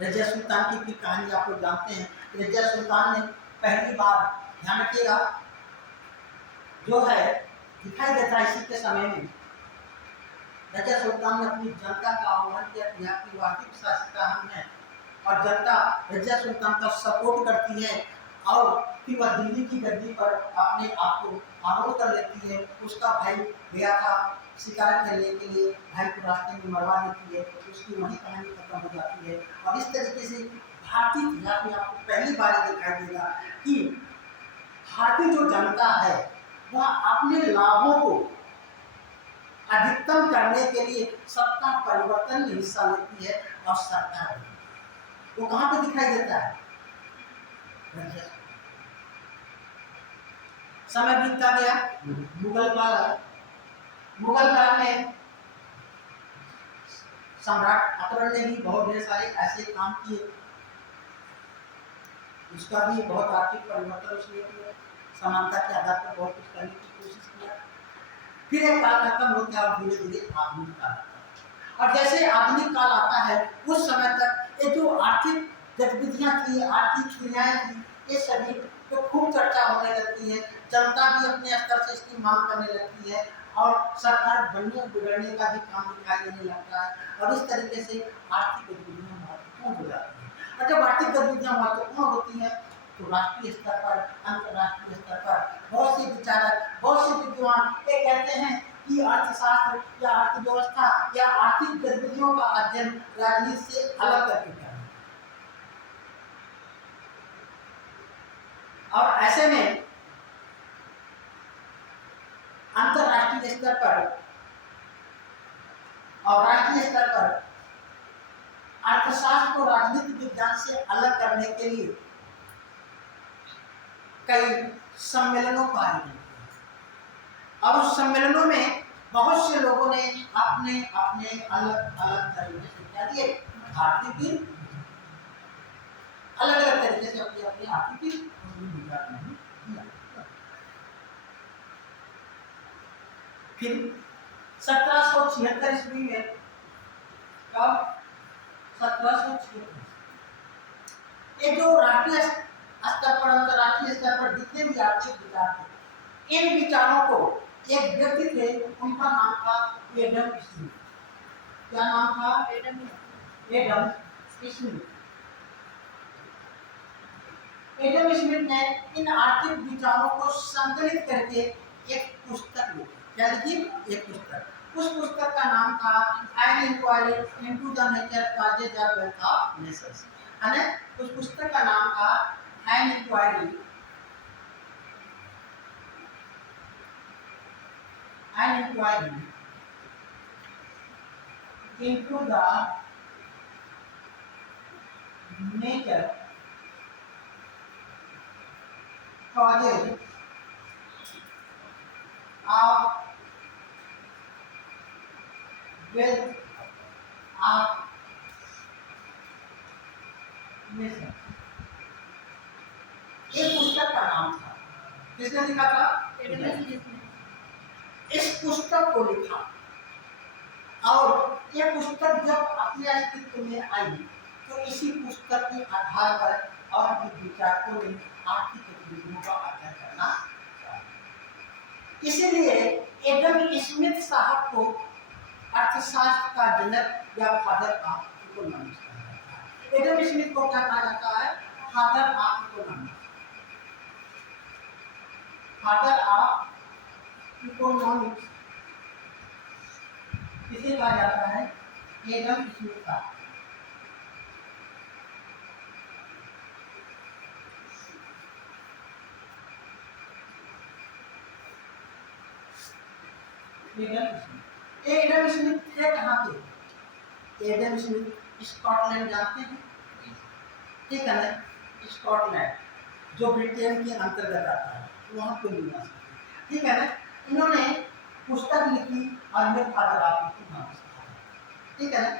रजिया सुल्तान की फिर कहानी आप लोग जानते हैं। रजिया सुल्तान ने पहली बार, ध्यान रखिएगा, जो है दिखाई देता है इसी के समय में रजिया सुल्तान ने अपनी जनता का आह्वान किया कि यहाँ की वास्तविक शासिका हम हैं, और जनता रजिया सुल्तान का सपोर्ट करती है और फिर वह दिल्ली की गद्दी पर अपने आप को आरोप कर लेती है। उसका भाई गया था शिकार करने के लिए, भाई को रास्ते में मरवा देती है, तो उसकी वही कहानी खत्म हो जाती है। और इस तरीके से भारतीय इतिहास में आपको पहली बार दिखाई देगा कि भारतीय जो जनता है वह अपने लाभों को अधिकतम करने के लिए सत्ता परिवर्तन में हिस्सा लेती है। और सरकार वो कहां पे दिखाई देता है? समय बीतता गया, मुगल काल, मुगल काल में सम्राट अकबर ने भी बहुत ढेर सारे ऐसे काम किए, उसका भी बहुत आर्थिक परिवर्तन उसने किया, समानता के आधार पर बहुत कुछ करने की कोशिश किया। फिर एक काल खत्म हो गया और धीरे धीरे आधुनिक काल आता है। और जैसे आधुनिक काल आता है उस समय तक ये जो आर्थिक गतिविधियां थी, आर्थिक क्रियाएं थी, ये सभी तो खूब चर्चा होने लगती है। जनता भी अपने स्तर से इसकी मांग करने लगती है और सरकार बनने बिगड़ने का भी काम दिखाई देने लगता है। और इस तरीके से आर्थिक गतिविधियां महत्वपूर्ण हो जाती हैं। और जब आर्थिक गतिविधियां महत्वपूर्ण होती हैं तो राष्ट्रीय स्तर पर, अंतर्राष्ट्रीय स्तर पर बहुत से विचारक, बहुत से विद्वान ये कहते हैं कि अर्थशास्त्र या अर्थव्यवस्था या आर्थिक गतिविधियों का अध्ययन राजनीति से अलग करके करना। और ऐसे में अंतर्राष्ट्रीय स्तर पर और राष्ट्रीय स्तर पर अर्थशास्त्र को राजनीतिक विज्ञान से अलग करने के लिए कई सम्मेलनों का आयोजन किया। और उस सम्मेलनों में बहुत से लोगों ने अपने अपने अलग अलग तरीके से क्या दिए, भारतीय की अलग अलग तरीके से अपनी अपनी भारतीय की विचार नहीं किया। फिर 1776 ईस्वी में, कब, 1776, ये जो राष्ट्रीय स्तर पर अंतर्राष्ट्रीय स्तर पर जितने भी आर्थिक विचार थे, इन विचारों को एक व्यक्ति थे, उनका नाम था एडम स्मिथ। क्या नाम था? Adam Smith. एडम स्मिथ ने इन आर्थिक विचारों को संकलित करके एक पुस्तक लिखी। क्या लिखी? एक पुस्तक। उस पुस्तक का नाम था an inquiry into the nature causes of wealth of nations. है उस पुस्तक का नाम था an inquiry into the nature causes of wealth of nation. ये पुस्तक का नाम था। किसने लिखा था? इस पुस्तक को लिखा, और ये पुस्तक जब अपने अस्तित्व में आई तो इसी पुस्तक के आधार पर और भी विचारकों ने आर्थिक गतिविधियों का अध्ययन करना चाहिए। इसीलिए एडम स्मिथ साहब को अर्थशास्त्र का जनक या फादर ऑफ इकोनॉमिक्स कहा जाता है। एडम स्मिथ को क्या कहा जाता है? Father of economics. Father of economics किसे कहा जाता है? एडम स्मिथ का। एडम स्मिथ थे कहाँ के? एडम स्मिथ स्कॉटलैंड जानते हैं, ठीक है ना? स्कॉटलैंड जो ब्रिटेन के अंतर्गत आता है, वहाँ पे निवास करते, ठीक है ना? इन्होंने पुस्तक लिखी और मेरे फादर ऑफ इकोनॉमिक्स, ठीक है ना?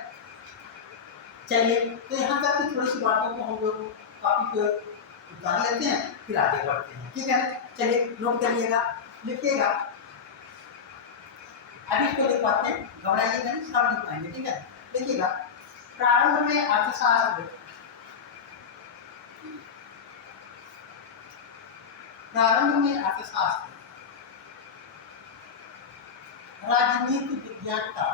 चलिए, तो यहाँ तक की थोड़ी सी बातों को हम लोग कॉपी पे उतार लेते हैं, फिर आगे बढ़ते हैं, ठीक है ना? चलिए, नोट करिएगा, लिखिएगा। अभी इसको लिख पाते हैं, घबराइएगा नहीं, सब लिख पाएंगे, ठीक है? देखिएगा, प्रारंभ में अर्थशास्त्र, प्रारंभ में अर्थशास्त्र राजनीति विज्ञान का,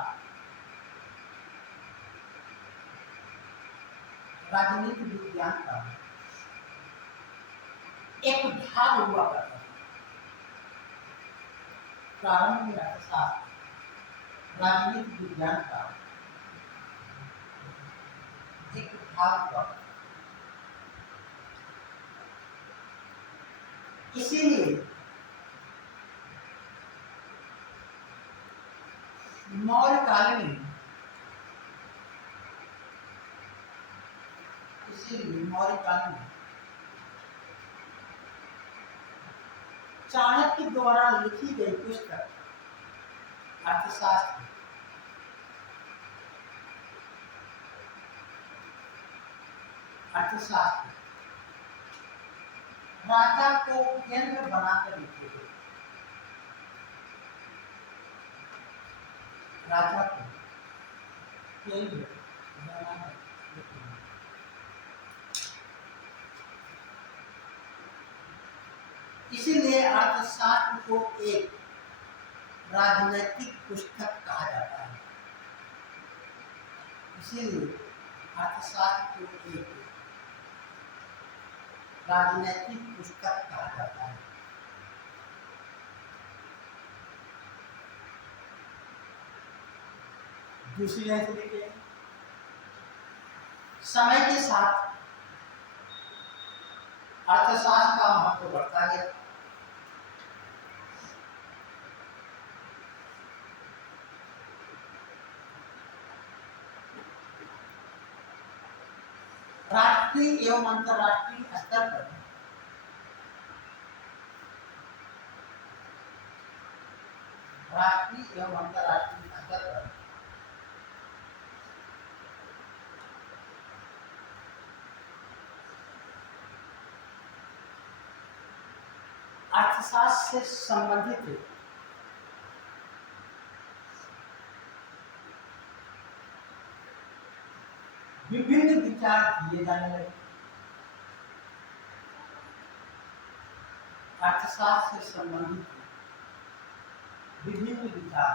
राजनीति विज्ञान का एक भाग हुआ करता था। प्रारंभ में अर्थशास्त्र राजनीति विज्ञान का एक भाग हुआ। इसीलिए मौर्य काल में, इसीलिए मौर्य काल में चाणक्य द्वारा लिखी गई पुस्तक अर्थशास्त्र राजा को केंद्र बनाकर लिखे गए। राजा को केंद्र बनाकर लिखे गए। इसीलिए अर्थशास्त्र को एक राजनैतिक पुस्तक कहा जाता है। इसीलिए अर्थशास्त्र को एक राजनैतिक पुस्तक कहा जाता है। दूसरी लाइन से देखिए, समय के साथ अर्थशास्त्र का महत्व बढ़ता गया। राष्ट्रीय एवं अंतर्राष्ट्रीय स्तर पर राष्ट्रीय एवं अंतर्राष्ट्रीय स्तर पर अर्थशास्त्र से संबंधित विभिन्न विचार दिए जाने लगे। अर्थशास्त्र से संबंधित विभिन्न विचार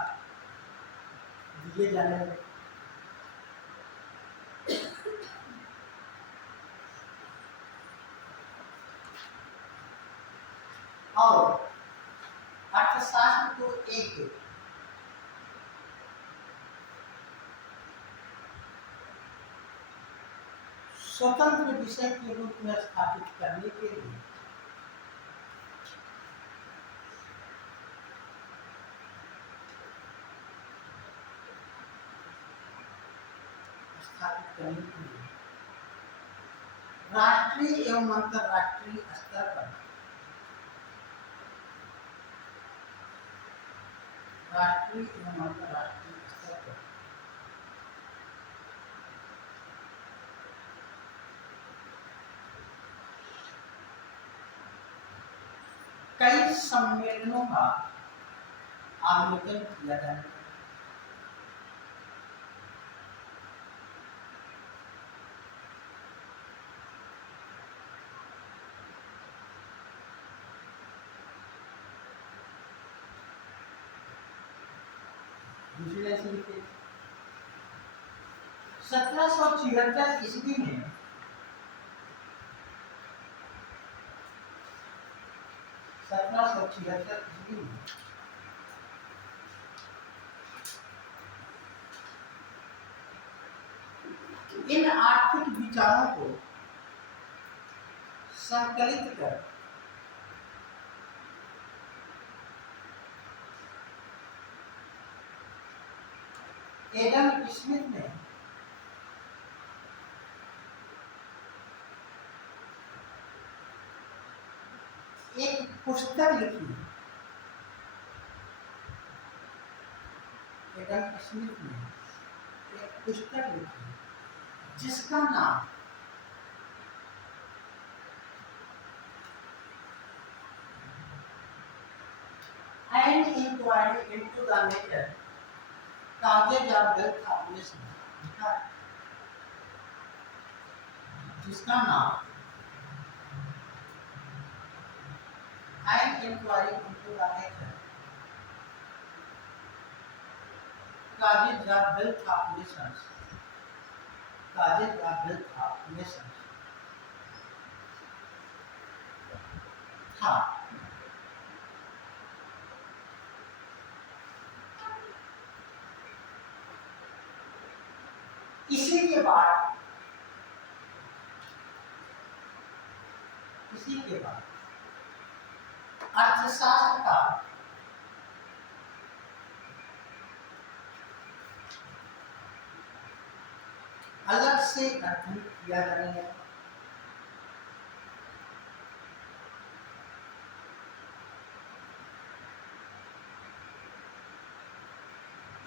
दिए जाने लगे। और अर्थशास्त्र को एक स्वतंत्र विषय के रूप में स्थापित करने के लिए राष्ट्रीय एवं अंतर्राष्ट्रीय स्तर पर राष्ट्रीय एवं अंतर्राष्ट्रीय स्तर पर कई सम्मेलनों का आयोजन किया जाता है। दूसरी ऐसी लिखिए 1776 ईस्वी में इन आर्थिक विचारों को संकलित कर एडम स्मिथ ने एक पुस्तक लिखी। एडम स्मिथ ने एक पुस्तक लिखी जिसका नाम an inquiry into the nature causes of wealth formation लिखा है, जिसका नाम an inquiry into the nature causes of wealth formation causes of wealth formation. हाँ, इसी के बाद अर्थशास्त्र का अलग से अध्ययन किया जाने लगा।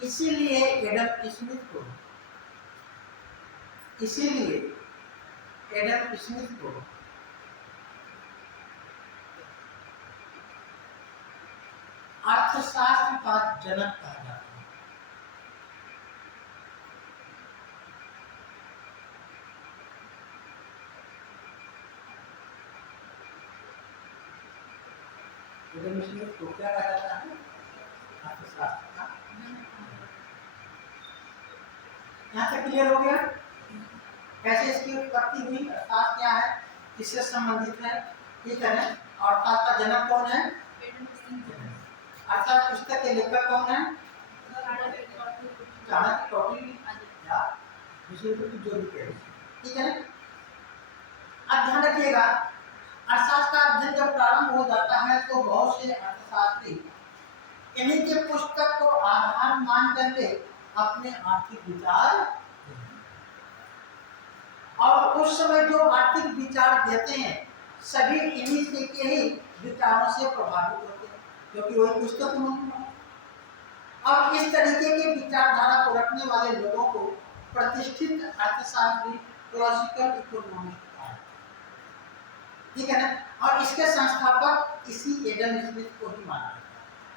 इसीलिए एडम स्मिथ को अर्थशास्त्र का जनक कहा जाता है। एडम स्मिथ को क्या कहा जाता है? अर्थशास्त्र का। यहाँ तक क्लियर हो गया कैसे इसकी उत्पत्ति हुई, अर्थात क्या है, किससे संबंधित है, ठीक है ना। और अर्थात का जनक कौन है? अर्थात पुस्तक के लेखक कौन है? चाणक्य, कौटिल्य या विश्वगुप्त, जो भी कहे, ठीक है ना। अब ध्यान रखिएगा, अर्थशास्त्र का अध्ययन जब प्रारंभ हो जाता है तो बहुत से अर्थशास्त्री इन्हीं के पुस्तक को आधार मान करके अपने आर्थिक विचार, और उस समय जो आर्थिक विचार देते हैं सभी इन्हीं के ही विचारों से प्रभावित होते हैं, क्योंकि वही पुस्तक उन्होंने। और इस तरीके की विचारधारा को रखने वाले लोगों को प्रतिष्ठित अर्थशास्त्री क्लासिकल इकोनॉमिस्ट कहा है। ठीक है ना। और इसके संस्थापक इसी एडम स्मिथ को ही माना जाता है।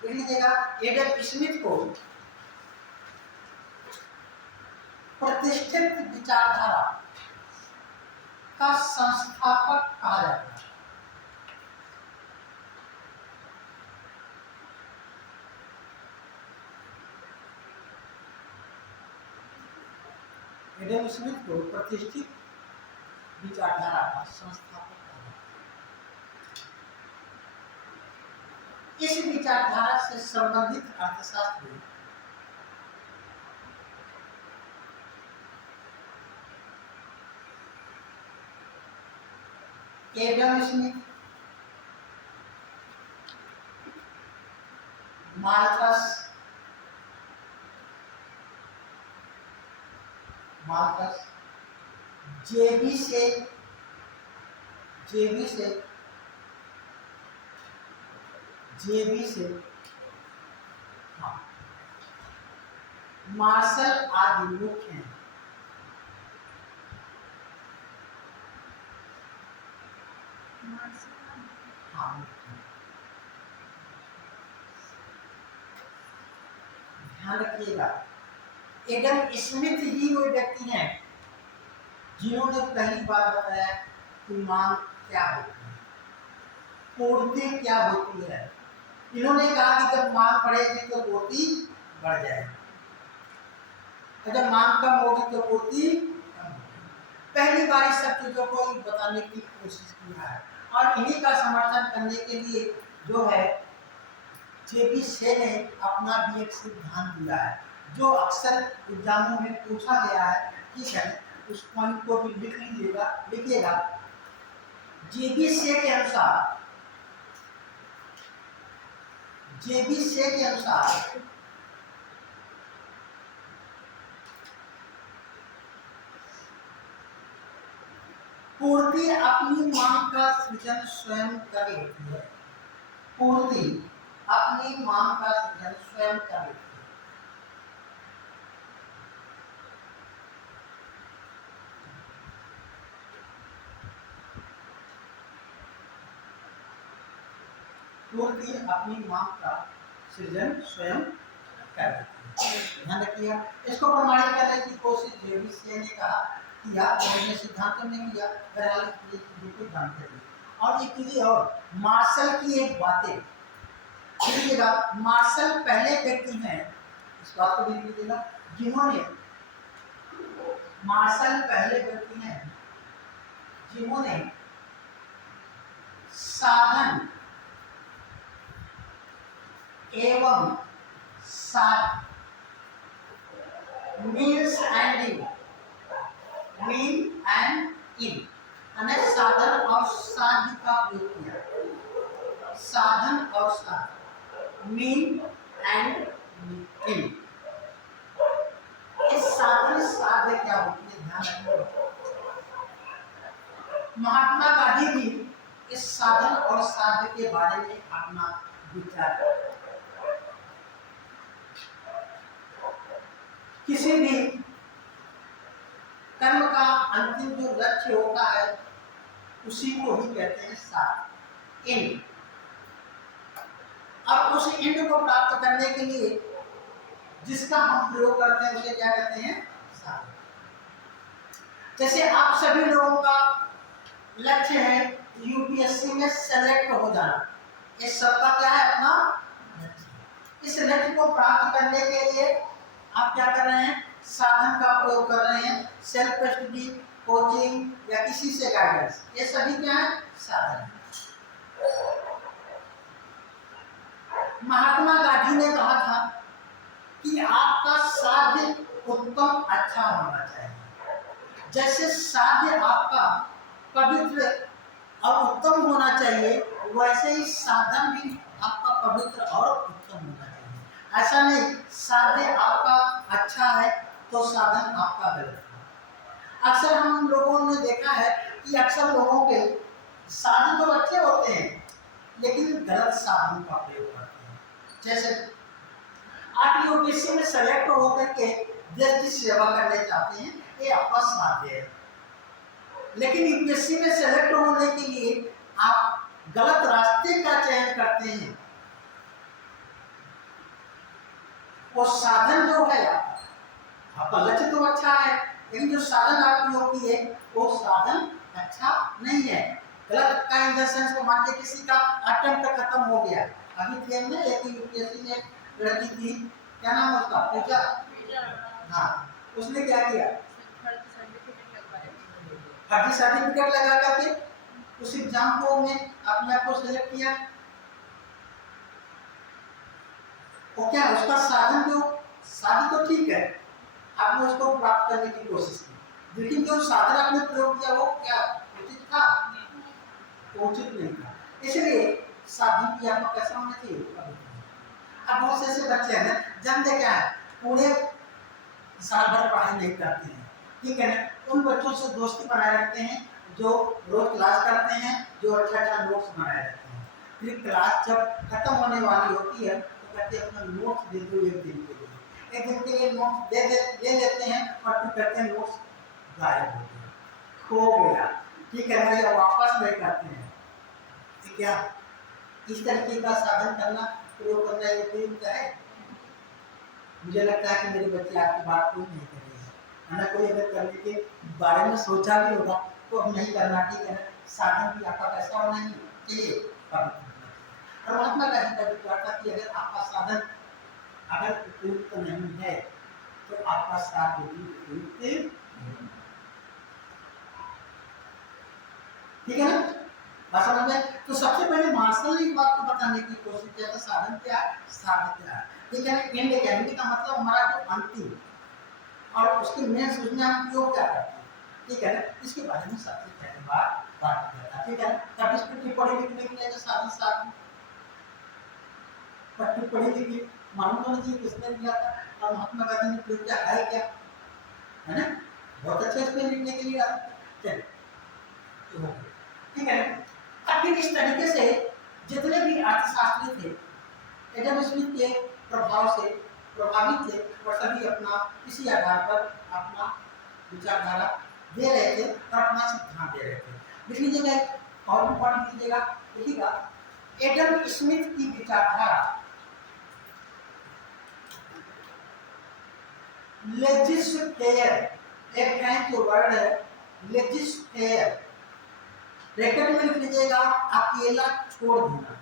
लिख लीजिएगा, एडम स्मिथ को प्रतिष्ठित विचारधारा का संस्थापक कहा जाता है। एडम स्मिथ को प्रतिष्ठित विचारधारा का संस्थापक कहा जाता है। इस विचारधारा से संबंधित अर्थशास्त्री एडम स्मिथ, मार्कस, जेबी से हाँ, मार्शल आदि मुख्य हैं। हाँ, ध्यान रखिएगा, एडम स्मिथ ही वो व्यक्ति हैं जिन्होंने पहली बार बताया कि मांग क्या होती है, पूर्ति क्या होती है। इन्होंने कहा कि जब मांग बढ़ेगी तो पूर्ति बढ़ जाएगी, जब मांग कम होगी तो पूर्ति कम होगी। पहली बार इस सब चीजों को बताने की कोशिश किया है और इन्हीं का समर्थन करने के लिए जो है जेबी से ने अपना भी एक सिद्धांत दिया है जो अक्सर एग्जामों में पूछा गया है। ठीक है, उस पॉइंट को भी लिख लिखिएगा। जेबी से के अनुसार पूर्ति अपनी मांग का सृजन स्वयं कर लेती है। पूर्ति अपनी मांग का सृजन स्वयं कर लेती है। पूर्ति अपनी मांग का सृजन स्वयं कर लेती है। ध्यान रखिएगा, इसको प्रमाणित करने की कोशिश जेबी ने कहा किया और सिद्धांत में किया। बहरहाल ये बिल्कुल जानते थे। और एक चीज और, मार्शल की एक बातें देखिएगा, मार्शल पहले व्यक्ति हैं, इस बात को भी लिखिएगा, जिन्होंने मार्शल पहले व्यक्ति हैं जिन्होंने साधन एवं साध मीन्स एंड इन साधन और साध्य का प्रयोग किया। साधन और साध्य, मीन एंड इन। इस साधन साध्य क्या होती है, ध्यान रखिए। महात्मा गांधी भी इस साधन और साध्य के बारे में अपना विचार, किसी भी कर्म का अंतिम जो लक्ष्य होता है उसी को ही कहते हैं साध्य, एंड। और उस एंड को प्राप्त करने के लिए जिसका हम प्रयोग करते हैं उसे क्या कहते हैं, साध्य। जैसे आप सभी लोगों का लक्ष्य है यूपीएससी में सेलेक्ट हो जाना, इस सबका क्या है, अपना लक्ष्य। इस लक्ष्य को प्राप्त करने के लिए आप क्या कर रहे हैं, साधन का प्रयोग कर रहे हैं, सेल्फ स्टडी, कोचिंग या किसी से गाइडेंस, ये सभी क्या है, साधन। महात्मा गांधी ने कहा था कि आपका साध्य उत्तम अच्छा होना चाहिए। जैसे साध्य आपका पवित्र और उत्तम होना चाहिए, वैसे ही साधन भी आपका पवित्र और उत्तम होना चाहिए। ऐसा नहीं साध्य आपका अच्छा है तो साधन आपका गलत है। अक्सर हम लोगों ने देखा है कि अक्सर लोगों के साधन तो अच्छे होते हैं लेकिन गलत साधन का प्रयोग करते हैं। जैसे आप आप यूपीएससी में सेलेक्ट होकर के देश की सेवा करने चाहते हैं, ये आपका साध्य है। लेकिन यूपीएससी में सेलेक्ट होने के लिए आप गलत रास्ते का चयन करते हैं। वो साधन जो है आपका लक्ष्य तो अच्छा है, लेकिन जो साधन आप उपयोग किए वो साधन अच्छा नहीं है। गलत का इन द सेंस को मान के किसी का अटेम्प्ट खत्म हो गया। अभी ट्रेन में एक यूपीएससी में लड़की थी, क्या नाम है उसका, पूजा। हाँ, उसने क्या किया, फर्जी सर्टिफिकेट लगा करके उस एग्जाम को में अपने आप को सिलेक्ट किया। वो क्या उसका साधन जो साधन तो ठीक है, आपने उसको प्राप्त करने की कोशिश की, लेकिन जो साधन आपने प्रयोग किया वो क्या उचित था, उचित नहीं था। इसलिए साधन की आपको कैसा होना चाहिए। अब बहुत से ऐसे बच्चे हैं जानते क्या है, पूरे साल भर पढ़ाई नहीं करते हैं, ठीक है ना, उन बच्चों से दोस्ती बनाए रखते हैं जो रोज क्लास करते हैं, जो अच्छा नोट्स बनाए रखते हैं। फिर क्लास जब खत्म होने वाली होती है तो कहते हैं अपना नोट्स दे दो एक दिन के लिए, एक दिन के लिए नोट्स दे देते हैं और फिर कहते हैं नोट्स गायब हो गया, खो गया, ठीक है ना, या वापस नहीं करते हैं। तो क्या इस तरीके का साधन करना, प्रयोग करना ये उपयुक्त है? मुझे लगता है कि मेरे बच्चे आपकी बात कोई नहीं करेंगे, है ना। कोई अगर करने के बारे में सोचा भी होगा तो अब नहीं करना, ठीक है ना। साधन भी आपका कैसा होना चाहिए, परमात्मा का हित विचार था कि अगर आपका साधन अगर उपयुक्त नहीं है तो आपका साथ भी उपयुक्त, ठीक है ना, बात समझ में। तो सबसे पहले मार्शल ने इस बात को बताने की कोशिश किया था साधन क्या है, साधन क्या है, ठीक है ना। एंड एकेडमी का मतलब हमारा जो अंतिम और उसके मेन उसमें हम उपयोग क्या करते हैं, ठीक है ना, इसके बारे में सबसे पहले बात किया था, ठीक है ना। तब इस पर टिप्पणी लिखने के लिए साधन साधन पर टिप्पणी लिखी, मालूम होना चाहिए किसने लिखा था और महात्मा गांधी ने प्रयोग किया है क्या, है ना। बहुत अच्छे इस पर लिखने के लिए चलिए, ठीक है ना। अब फिर इस तरीके से जितने भी अर्थशास्त्री थे एडम स्मिथ के प्रभाव से प्रभावित थे और सभी अपना इसी आधार पर अपना विचारधारा दे रहे थे और अपना सिद्धांत दे रहे थे। लिख लीजिएगा और भी पढ़ लीजिएगा, लिखिएगा एडम स्मिथ की विचारधारा लेजिस्लेयर, एक फ्रेंच वर्ड है लेजिस्लेयर, ब्रैकेट में लिख लीजिएगा अकेला छोड़ देना,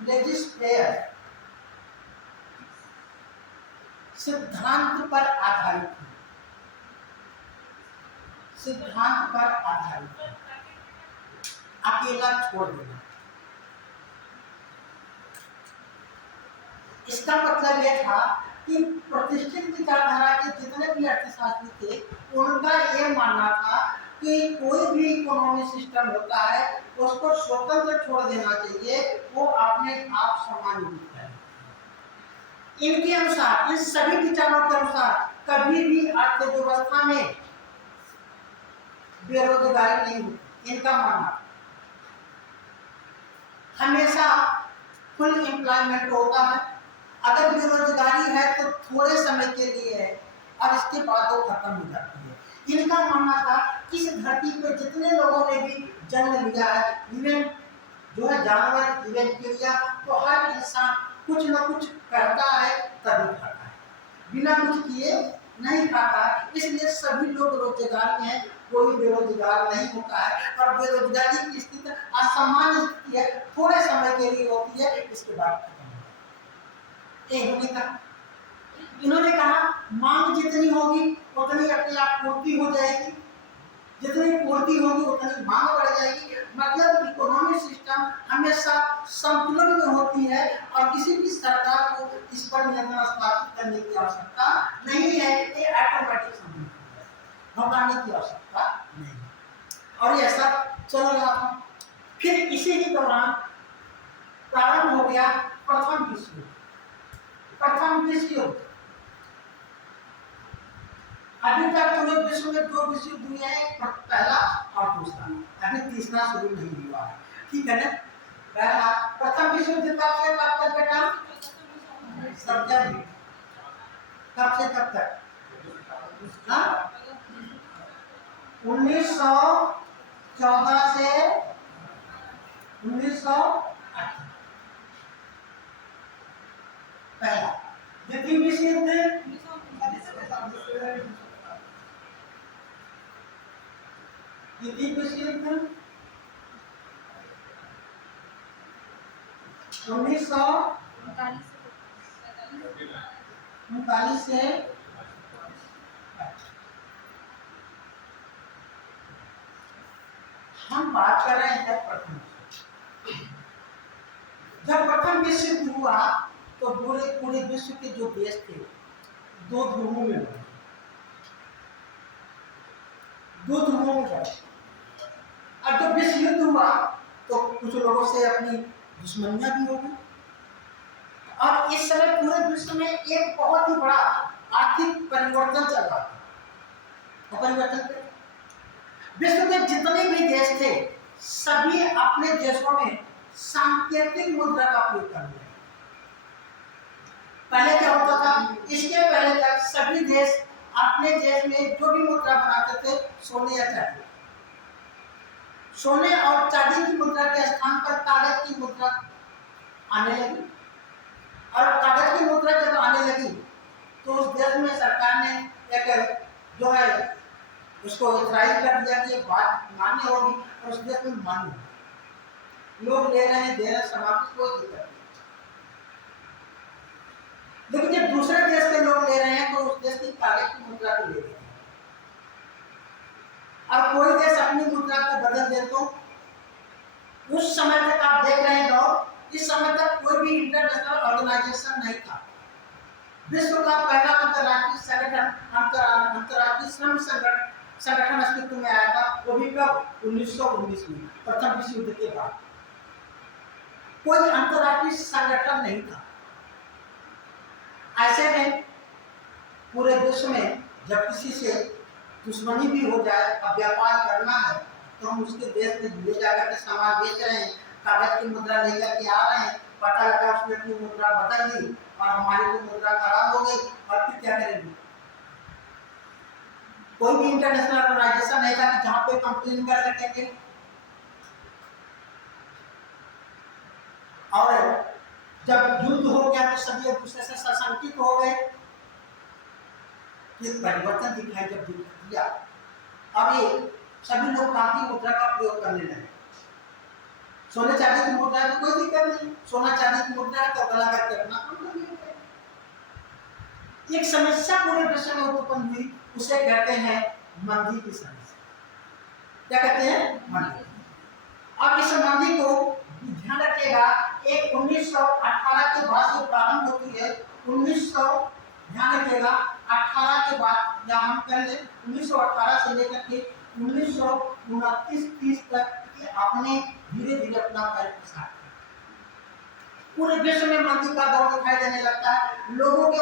लेजिस्लेयर सिद्धांत पर आधारित है, सिद्धांत पर आधारित है, अकेला छोड़ देना। इसका मतलब यह था कि प्रतिष्ठित विचारधारा के जितने भी अर्थशास्त्री थे उनका यह मानना था कि कोई भी इकोनॉमिक सिस्टम होता है उसको स्वतंत्र छोड़ देना चाहिए, वो अपने आप सामान्य होता है। इनके अनुसार, इन सभी विचारों के अनुसार कभी भी अर्थव्यवस्था में बेरोजगारी नहीं होती। इनका मानना हमेशा फुल एम्प्लॉयमेंट होता है, अगर बेरोजगारी है तो थोड़े समय के लिए है और इसके बाद वो खत्म हो जाती है। इनका मानना था कि इस धरती पर जितने लोगों ने भी जन्म लिया है, इवन जो है जानवर, इवन चिड़िया, तो हर इंसान कुछ न कुछ करता है तभी खाता है, बिना कुछ किए नहीं खाता। इसलिए सभी लोग रोजगार में है, कोई बेरोजगार नहीं होता है और बेरोजगारी की स्थिति असामान्य स्थिति है, थोड़े समय के लिए होती है, इसके बाद इन्होंने कहा मांग जितनी होगी उतनी अपने आप पूर्ति हो जाएगी, जितनी पूर्ति होगी उतनी मांग बढ़ जाएगी। मतलब इकोनॉमिक सिस्टम हमेशा संतुलन में होती है और किसी भी सरकार को इस पर नियंत्रण स्थापित करने की आवश्यकता नहीं है, ये ऑटोमेटिक संतुलन घबराने की आवश्यकता नहीं। और ये सब चल रहा था। फिर इसी के दौरान प्रारंभ हो गया प्रथम विश्व युद्ध। प्रथम विश्व युद्ध, अभी तक तो लोग विश्व में 2 विश्व युद्ध हुए हैं, पहला और दूसरा, अभी तीसरा शुरू नहीं हुआ है, ठीक है ना। पहला प्रथम विश्व युद्ध का बेटा सर्जन कब से कब तक? हाँ, 1914 से 1918। पहला द्वितीय विश्व युद्ध, द्वितीय विश्व युद्ध 1939 से हम बात कर रहे हैं प्रथम। जब प्रथम विश्व युद्ध हुआ तो पूरे विश्व के जो देश थे दो ध्रुवों में बने, दो ध्रुवों में गए। अब जब विश्व युद्ध हुआ तो कुछ लोगों से अपनी दुश्मनियां भी हो गई और इस समय पूरे विश्व में एक बहुत ही बड़ा आर्थिक परिवर्तन चल रहा था। परिवर्तन विश्व के जितने भी देश थे सभी अपने देशों में सांकेतिक मुद्रा का उपयोग कर रहे हैं। पहले क्या होता था, इसके पहले तक सभी देश अपने देश में जो भी मुद्रा बनाते थे सोने या चांदी, सोने और चांदी की मुद्रा के स्थान पर कागज की मुद्रा आने लगी। और कागज की मुद्रा जब आने लगी तो उस देश में सरकार ने एक जो है उसको ऑथराइज कर दिया कि ये बात मान्य होगी और उस देश में मान्य होगी। लोग ले रहे हैं, दे रहे हैं, समाज में कोई दिक्कत नहीं। लेकिन जब दूसरे देश के लोग ले रहे हैं तो उस देश की कागज की मुद्रा को ले रहे हैं। और कोई देश अपनी मुद्रा को बदल दे तो उस समय तक आप देख रहे हैं लोग, इस समय तक कोई भी इंटरनेशनल ऑर्गेनाइजेशन नहीं था। विश्व का पहला अंतर्राष्ट्रीय संगठन अंतर्राष्ट्रीय श्रम संगठन अस्तित्व में आया था। वो भी कब? 1919 में, प्रथम विश्व युद्ध के बाद। कोई अंतर्राष्ट्रीय संगठन नहीं था। ऐसे में पूरे विश्व में जब किसी से दुश्मनी भी हो जाए और व्यापार करना है तो हम उसके देश में ले जाकर के सामान बेच रहे हैं, कागज की मुद्रा लेकर के आ रहे हैं, पता लगा उसने अपनी मुद्रा बदल दी और हमारी तो मुद्रा खराब हो गई, और फिर क्या करेंगे? कोई भी इंटरनेशनल ऑर्गेनाइजेशन नहीं था कि जहां पे कंप्लेन कर सकेंगे। और जब युद्ध हो गया तो सभी एक दूसरे से सशंकित हो गए। फिर परिवर्तन दिखाई जब दिया, अब ये सभी लोग काफी मुद्रा का प्रयोग करने लगे। सोने चांदी की मुद्रा में कोई दिक्कत नहीं, सोना चांदी की मुद्रा तो गला करके अपना एक समस्या पूरे विश्व में उत्पन्न हुई, उसे कहते हैं मंदी की समस्या। क्या कहते हैं? मंदी। अब इस मंदी को ध्यान रखिएगा, एक 1918 के बाद से प्रारंभ होती है। 1900 ध्यान रखिएगा 18 के बाद, या हम कह लें 1918 से लेकर के 1929-30 तक अपने धीरे धीरे अपना पैर पसार पूरे विश्व में मंदी का दौर दिखाई देने लगता है। लोगों के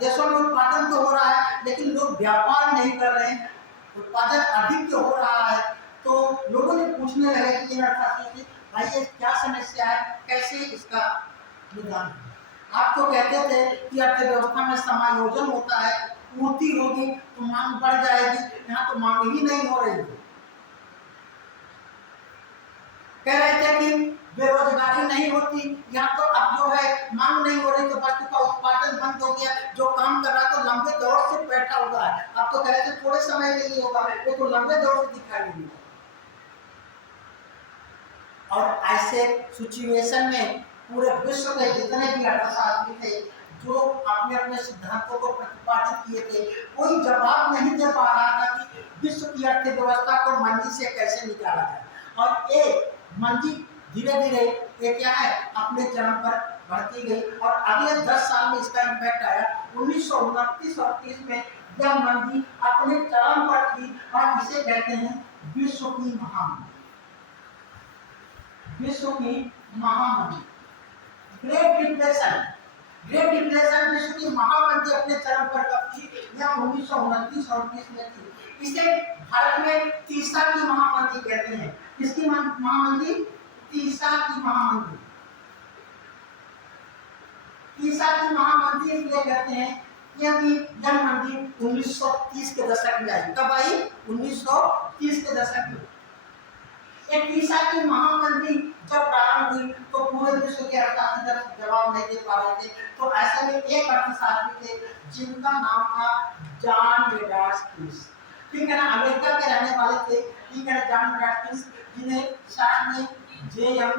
देशों में उत्पादन तो हो रहा है लेकिन लोग व्यापार नहीं कर रहे हैं, उत्पादन अधिक तो हो रहा है। तो लोगों ने पूछने लगे कि अर्थशास्त्री भाई ये क्या समस्या है, कैसे इसका निदान? आप तो कहते थे कि अर्थव्यवस्था में समायोजन होता है, पूर्ति होगी तो मांग बढ़ जाएगी, यहाँ तो मांग ही नहीं हो रही है। कह रहे थे कि बेरोजगारी नहीं होती, यहाँ तो अब जो है मांग नहीं हो रही तो वस्तु का उत्पादन बंद हो गया, जो काम कर रहा तो लंबे दौर से बैठा हुआ है, अब तो कह रहे थे थोड़े समय के लिए होगा, वो तो लंबे दौर से दिखाई नहीं देगा। और ऐसे सिचुएशन में पूरे विश्व के जितने भी अर्थशास्त्री थे जो अपने अपने सिद्धांतों को प्रतिपादित किए थे, कोई जवाब नहीं दे पा रहा था कि विश्व की अर्थव्यवस्था को मंदी से कैसे निकाला जाए। और ये मंदी धीरे धीरे ये क्या है अपने चरम पर बढ़ती गई और अगले 10 साल में इसका इम्पैक्ट आया। 1929 और 30 में यह मंदी अपने चरम पर थी और इसे कहते हैं विश्व की महामंदी। विश्व की महामंदी, ग्रेट डिप्रेशन। ग्रेट डिप्रेशन विश्व की महामंदी अपने चरम पर कब थी? यह 1929 और 30 में थी। इसे भारत में तीसरा की महामंदी कहते हैं। किसकी महामंदी? तीसरा की महामंदी। तीसरा की महामंदी इसलिए कहते हैं क्योंकि यह मंदिर 1930 के दशक में आई। कब आई? 1930 के दशक में। एक पीसा की महामंदी जब प्रारंभ हुई तो पूरे विश्व के अर्थशास्त्री जवाब नहीं दे पा रहे थे, तो ऐसे में एक अर्थशास्त्री थे जिनका नाम था जॉन मेडार्ड कीन्स। ठीक है ना, अमेरिका के रहने वाले थे। ठीक है, जॉन मेडार्ड कीन्स, जिन्हें शॉर्ट में जेएम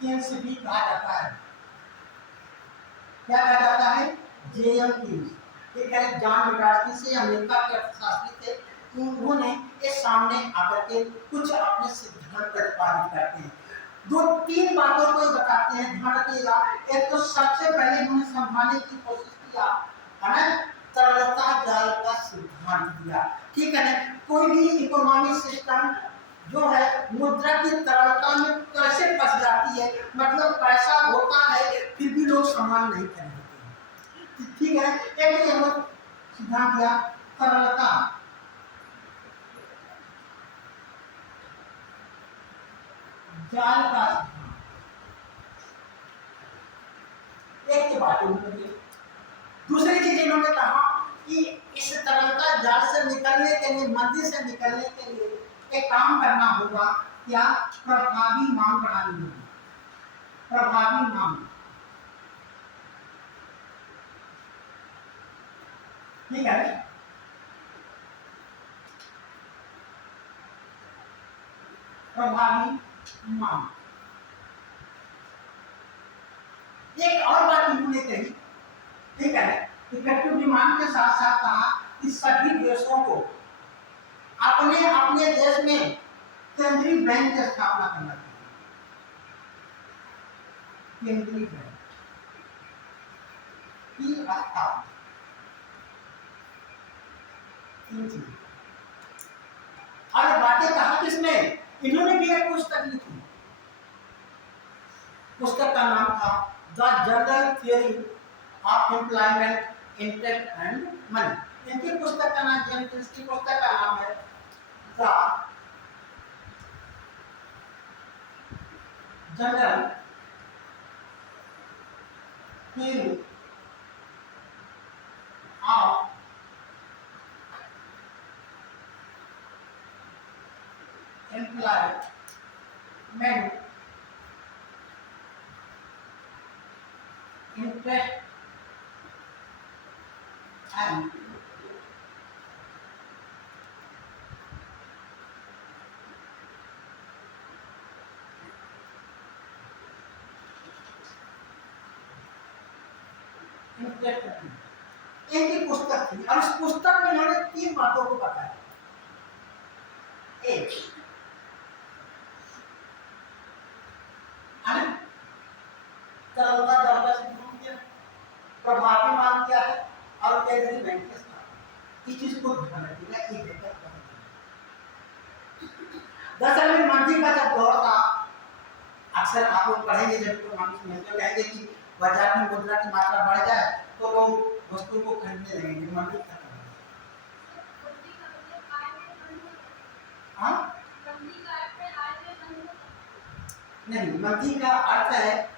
कीन्स भी कहा जाता है। क्या कहा जाता है? JM Keynes. ठीक है, जॉन मेडार्ड कीन्स अमेरिका के अर्थशास्त्री थे। उन्होंने ये सामने आकर के कुछ अपने सिद्धांत प्रतिपादित करते हैं। दो तीन बातों को बताते हैं, ध्यान रखिएगा। एक तो सबसे पहले उन्होंने समझाने की कोशिश किया है ना, तरलता जाल का सिद्धांत दिया। ठीक है ना, कोई भी इकोनॉमिक सिस्टम जो है मुद्रा की तरलता में कैसे फंस जाती है, मतलब पैसा होता है फिर भी लोग सामान नहीं खरीदते हैं। ठीक है, एक सिद्धांत दिया तरलता जाल का। एक के बाद दूसरी चीज इन्होंने कहा कि इस तरलता जाल से निकलने के लिए, मंदी से निकलने के लिए एक काम करना होगा। क्या? प्रभावी मांग बढ़ानी होगी। प्रभावी मांग। ठीक है, प्रभावी मांग। एक और बात उन्होंने कही, ठीक है, इफेक्टिव डिमांड के साथ साथ कहा कि सभी देशों को अपने अपने देश में केंद्रीय बैंक की स्थापना करना चाहिए। केंद्रीय बैंक की स्थापना। और बातें कहा किसने? इन्होंने भी एक पुस्तक लिखी। पुस्तक का नाम था the general theory of employment, interest and money. इनकी पुस्तक का नाम, जेम्स कीन्स की पुस्तक का नाम है the general theory of employment, interest and एक पुस्तक थी। और इस पुस्तक में इन्होंने तीन बातों को बताया। एक, तरलता जाल का सिद्धांत क्या है, प्रभावी मांग क्या है, और केंद्रीय बैंक के स्थापना। इस चीज को ध्यान रखिएगा। एक बेहतर दरअसल में मंदी का जब दौर था, अक्सर आप लोग पढ़ेंगे जब इकोनॉमिक्स में, तो कहेंगे कि बाजार में मुद्रा की मात्रा बढ़ जाए तो लोग वस्तु को खरीदने लगेंगे, मंदी खत्म हो जाए। नहीं, मंदी का अर्थ है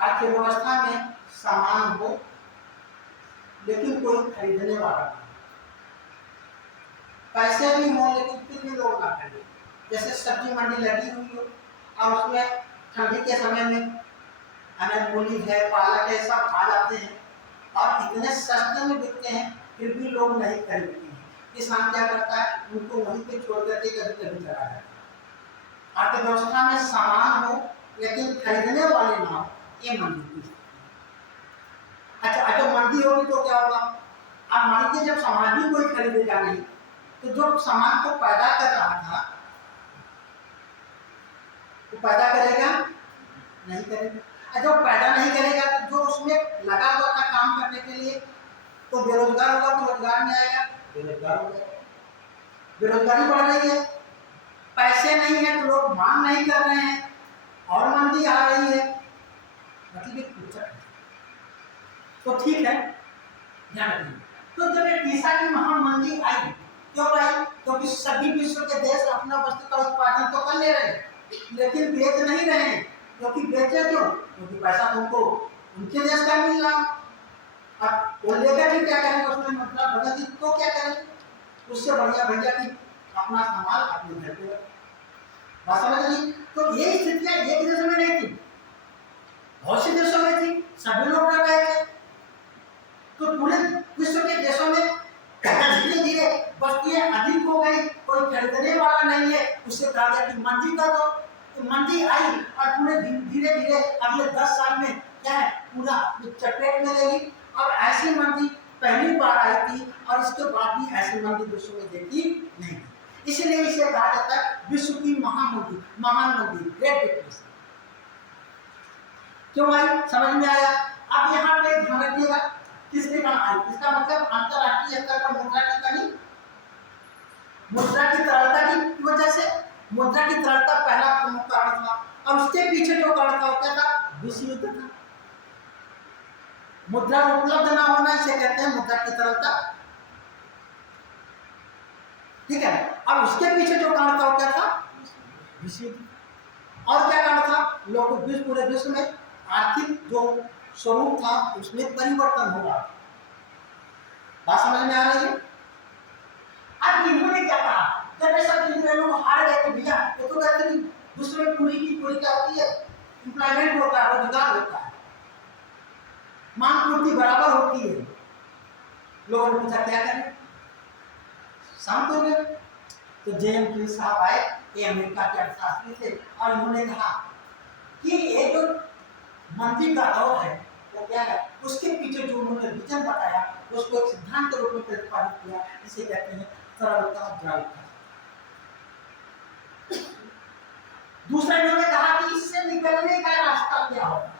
अर्थव्यवस्था में सामान हो लेकिन कोई खरीदने वाला नहीं, पैसे भी हो लेकिन फिर भी लोग ना खरीदे। जैसे सब्जी मंडी लगी हुई हो और उसमें ठंडी के समय में अनाज, मूली है, पालक है, सब आ जाते हैं और इतने सस्ते में बिकते हैं फिर भी लोग नहीं खरीदते हैं। किसान क्या करता है, उनको वहीं पे छोड़ करके कभी कभी चला जाता है। अर्थव्यवस्था में सामान हो लेकिन खरीदने वाले ना हो, ये मंदी की स्थिति। अच्छा, जब मंदी होगी तो क्या होगा? अब मान लीजिए जब सामान ही कोई खरीदेगा नहीं, तो जो सामान को पैदा कर रहा था वो पैदा करेगा नहीं करेगा। जो पैदा नहीं करेगा तो जो उसमें लगा हुआ था काम करने के लिए, तो बेरोजगार होगा तो रोजगार में आएगा, बेरोजगार हो जाएगा, बेरोजगारी बढ़ रही है, पैसे नहीं है तो लोग मांग नहीं कर रहे हैं और मंदी आ रही है, मतलब एक पूछा। तो ठीक है, ध्यान रखिए। तो जब एक ईसा की महामंदी आई, क्यों आई? क्योंकि सभी विश्व के देश अपना वस्तु का उत्पादन तो कर ले रहे हैं लेकिन बेच नहीं रहे हैं। क्योंकि बेचे क्यों? क्योंकि पैसा तुमको उनके देश का मिल रहा। अब वो लेकर भी क्या करेंगे, उसमें मुद्रा बदल दी तो क्या करेंगे, उससे बढ़िया भैया कि अपना सामान अपने घर पे रखो। बात समझ रही? तो ये स्थितियां एक देश में नहीं थी, बहुत से देशों में थी, सभी लोग रह रहे थे। तो पूरे विश्व के देशों में धीरे धीरे वस्तुएं अधिक हो गई, कोई खरीदने वाला नहीं है, उससे कहा गया कि मंदी कर दो। तो मंदी आई और पूरे धीरे धीरे अगले 10 साल में क्या है, पूरा चपेट में लेगी। और ऐसी मंदी पहली बार आई थी और इसके बाद भी ऐसी मंदी विश्व में देखी नहीं थी। इसलिए इसे कहा जाता है विश्व की महामंदी, महान मंदी, ग्रेट डिप्रेशन। क्यों भाई, समझ में आया? अब यहाँ पे ध्यान रखिएगा, किसने कहा आई, इसका मतलब अंतरराष्ट्रीय स्तर पर मुद्रा की कमी, मुद्रा की तरलता की वजह से। मुद्रा की तरलता पहला प्रमुख कारण था, और उसके पीछे जो कारण था वो क्या था, विश्व युद्ध था। मुद्रा उपलब्ध ना होना इसे कहते हैं मुद्रा की तरलता, ठीक है। अब उसके पीछे जो कारण था वो क्या था, विश्व युद्ध। और क्या कारण था, लोग पूरे विश्व में आर्थिक जो स्वरूप था उसमें परिवर्तन हो रहा। बात समझ में आ रही है? अब इन्होंने क्या कहा, जब ये सब चीजें लोग हार गए तो भैया वो तो कहते हैं कि विश्व में पूरी की पूरी क्या होती है, एम्प्लॉयमेंट होता है, रोजगार होता है, मांग पूर्ति बराबर होती है। लोगों ने पूछा क्या करें, शांत हो गए। तो जेएम साहब आए, ये अमेरिका के अर्थशास्त्री थे, और उन्होंने कहा कि ये जो मंदी का दौर है वो क्या है, उसके पीछे जो उन्होंने विजन बताया उसको एक सिद्धांत के रूप में प्रतिपादित किया, इसे कहते हैं तरलता द्रव्यता। दूसरा इन्होंने कहा कि इससे निकलने का रास्ता क्या होगा।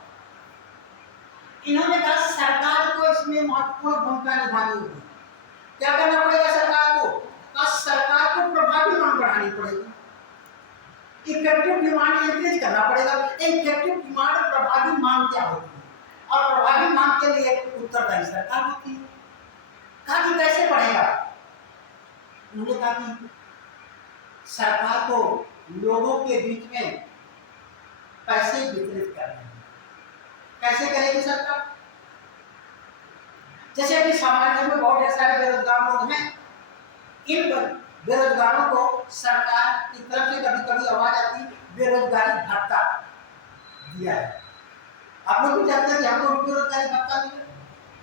इन्होंने कहा सरकार को इसमें महत्वपूर्ण भूमिका निभानी होगी। क्या करना पड़ेगा सरकार को, सरकार को प्रभावी मांग बढ़ानी पड़ेगी, इफेक्टिव डिमांड इंक्रीज करना पड़ेगा। इफेक्टिव डिमांड, प्रभावी मांग क्या होती है, और प्रभावी मांग के लिए उत्तरदायी सरकार होती है। कहा कि कैसे बढ़ेगा, उन्होंने कहा कि सरकार को लोगों के बीच में पैसे वितरित करने हैं। कैसे करेगी सरकार, जैसे अभी समाज में बहुत सारे बेरोजगार लोग हैं, इन बेरोजगारों को सरकार की तरफ से कभी कभी आवाज आती बेरोजगारी भत्ता दिया है। आप लोग भी जानते हैं कि हमको बेरोजगारी भत्ता मिले।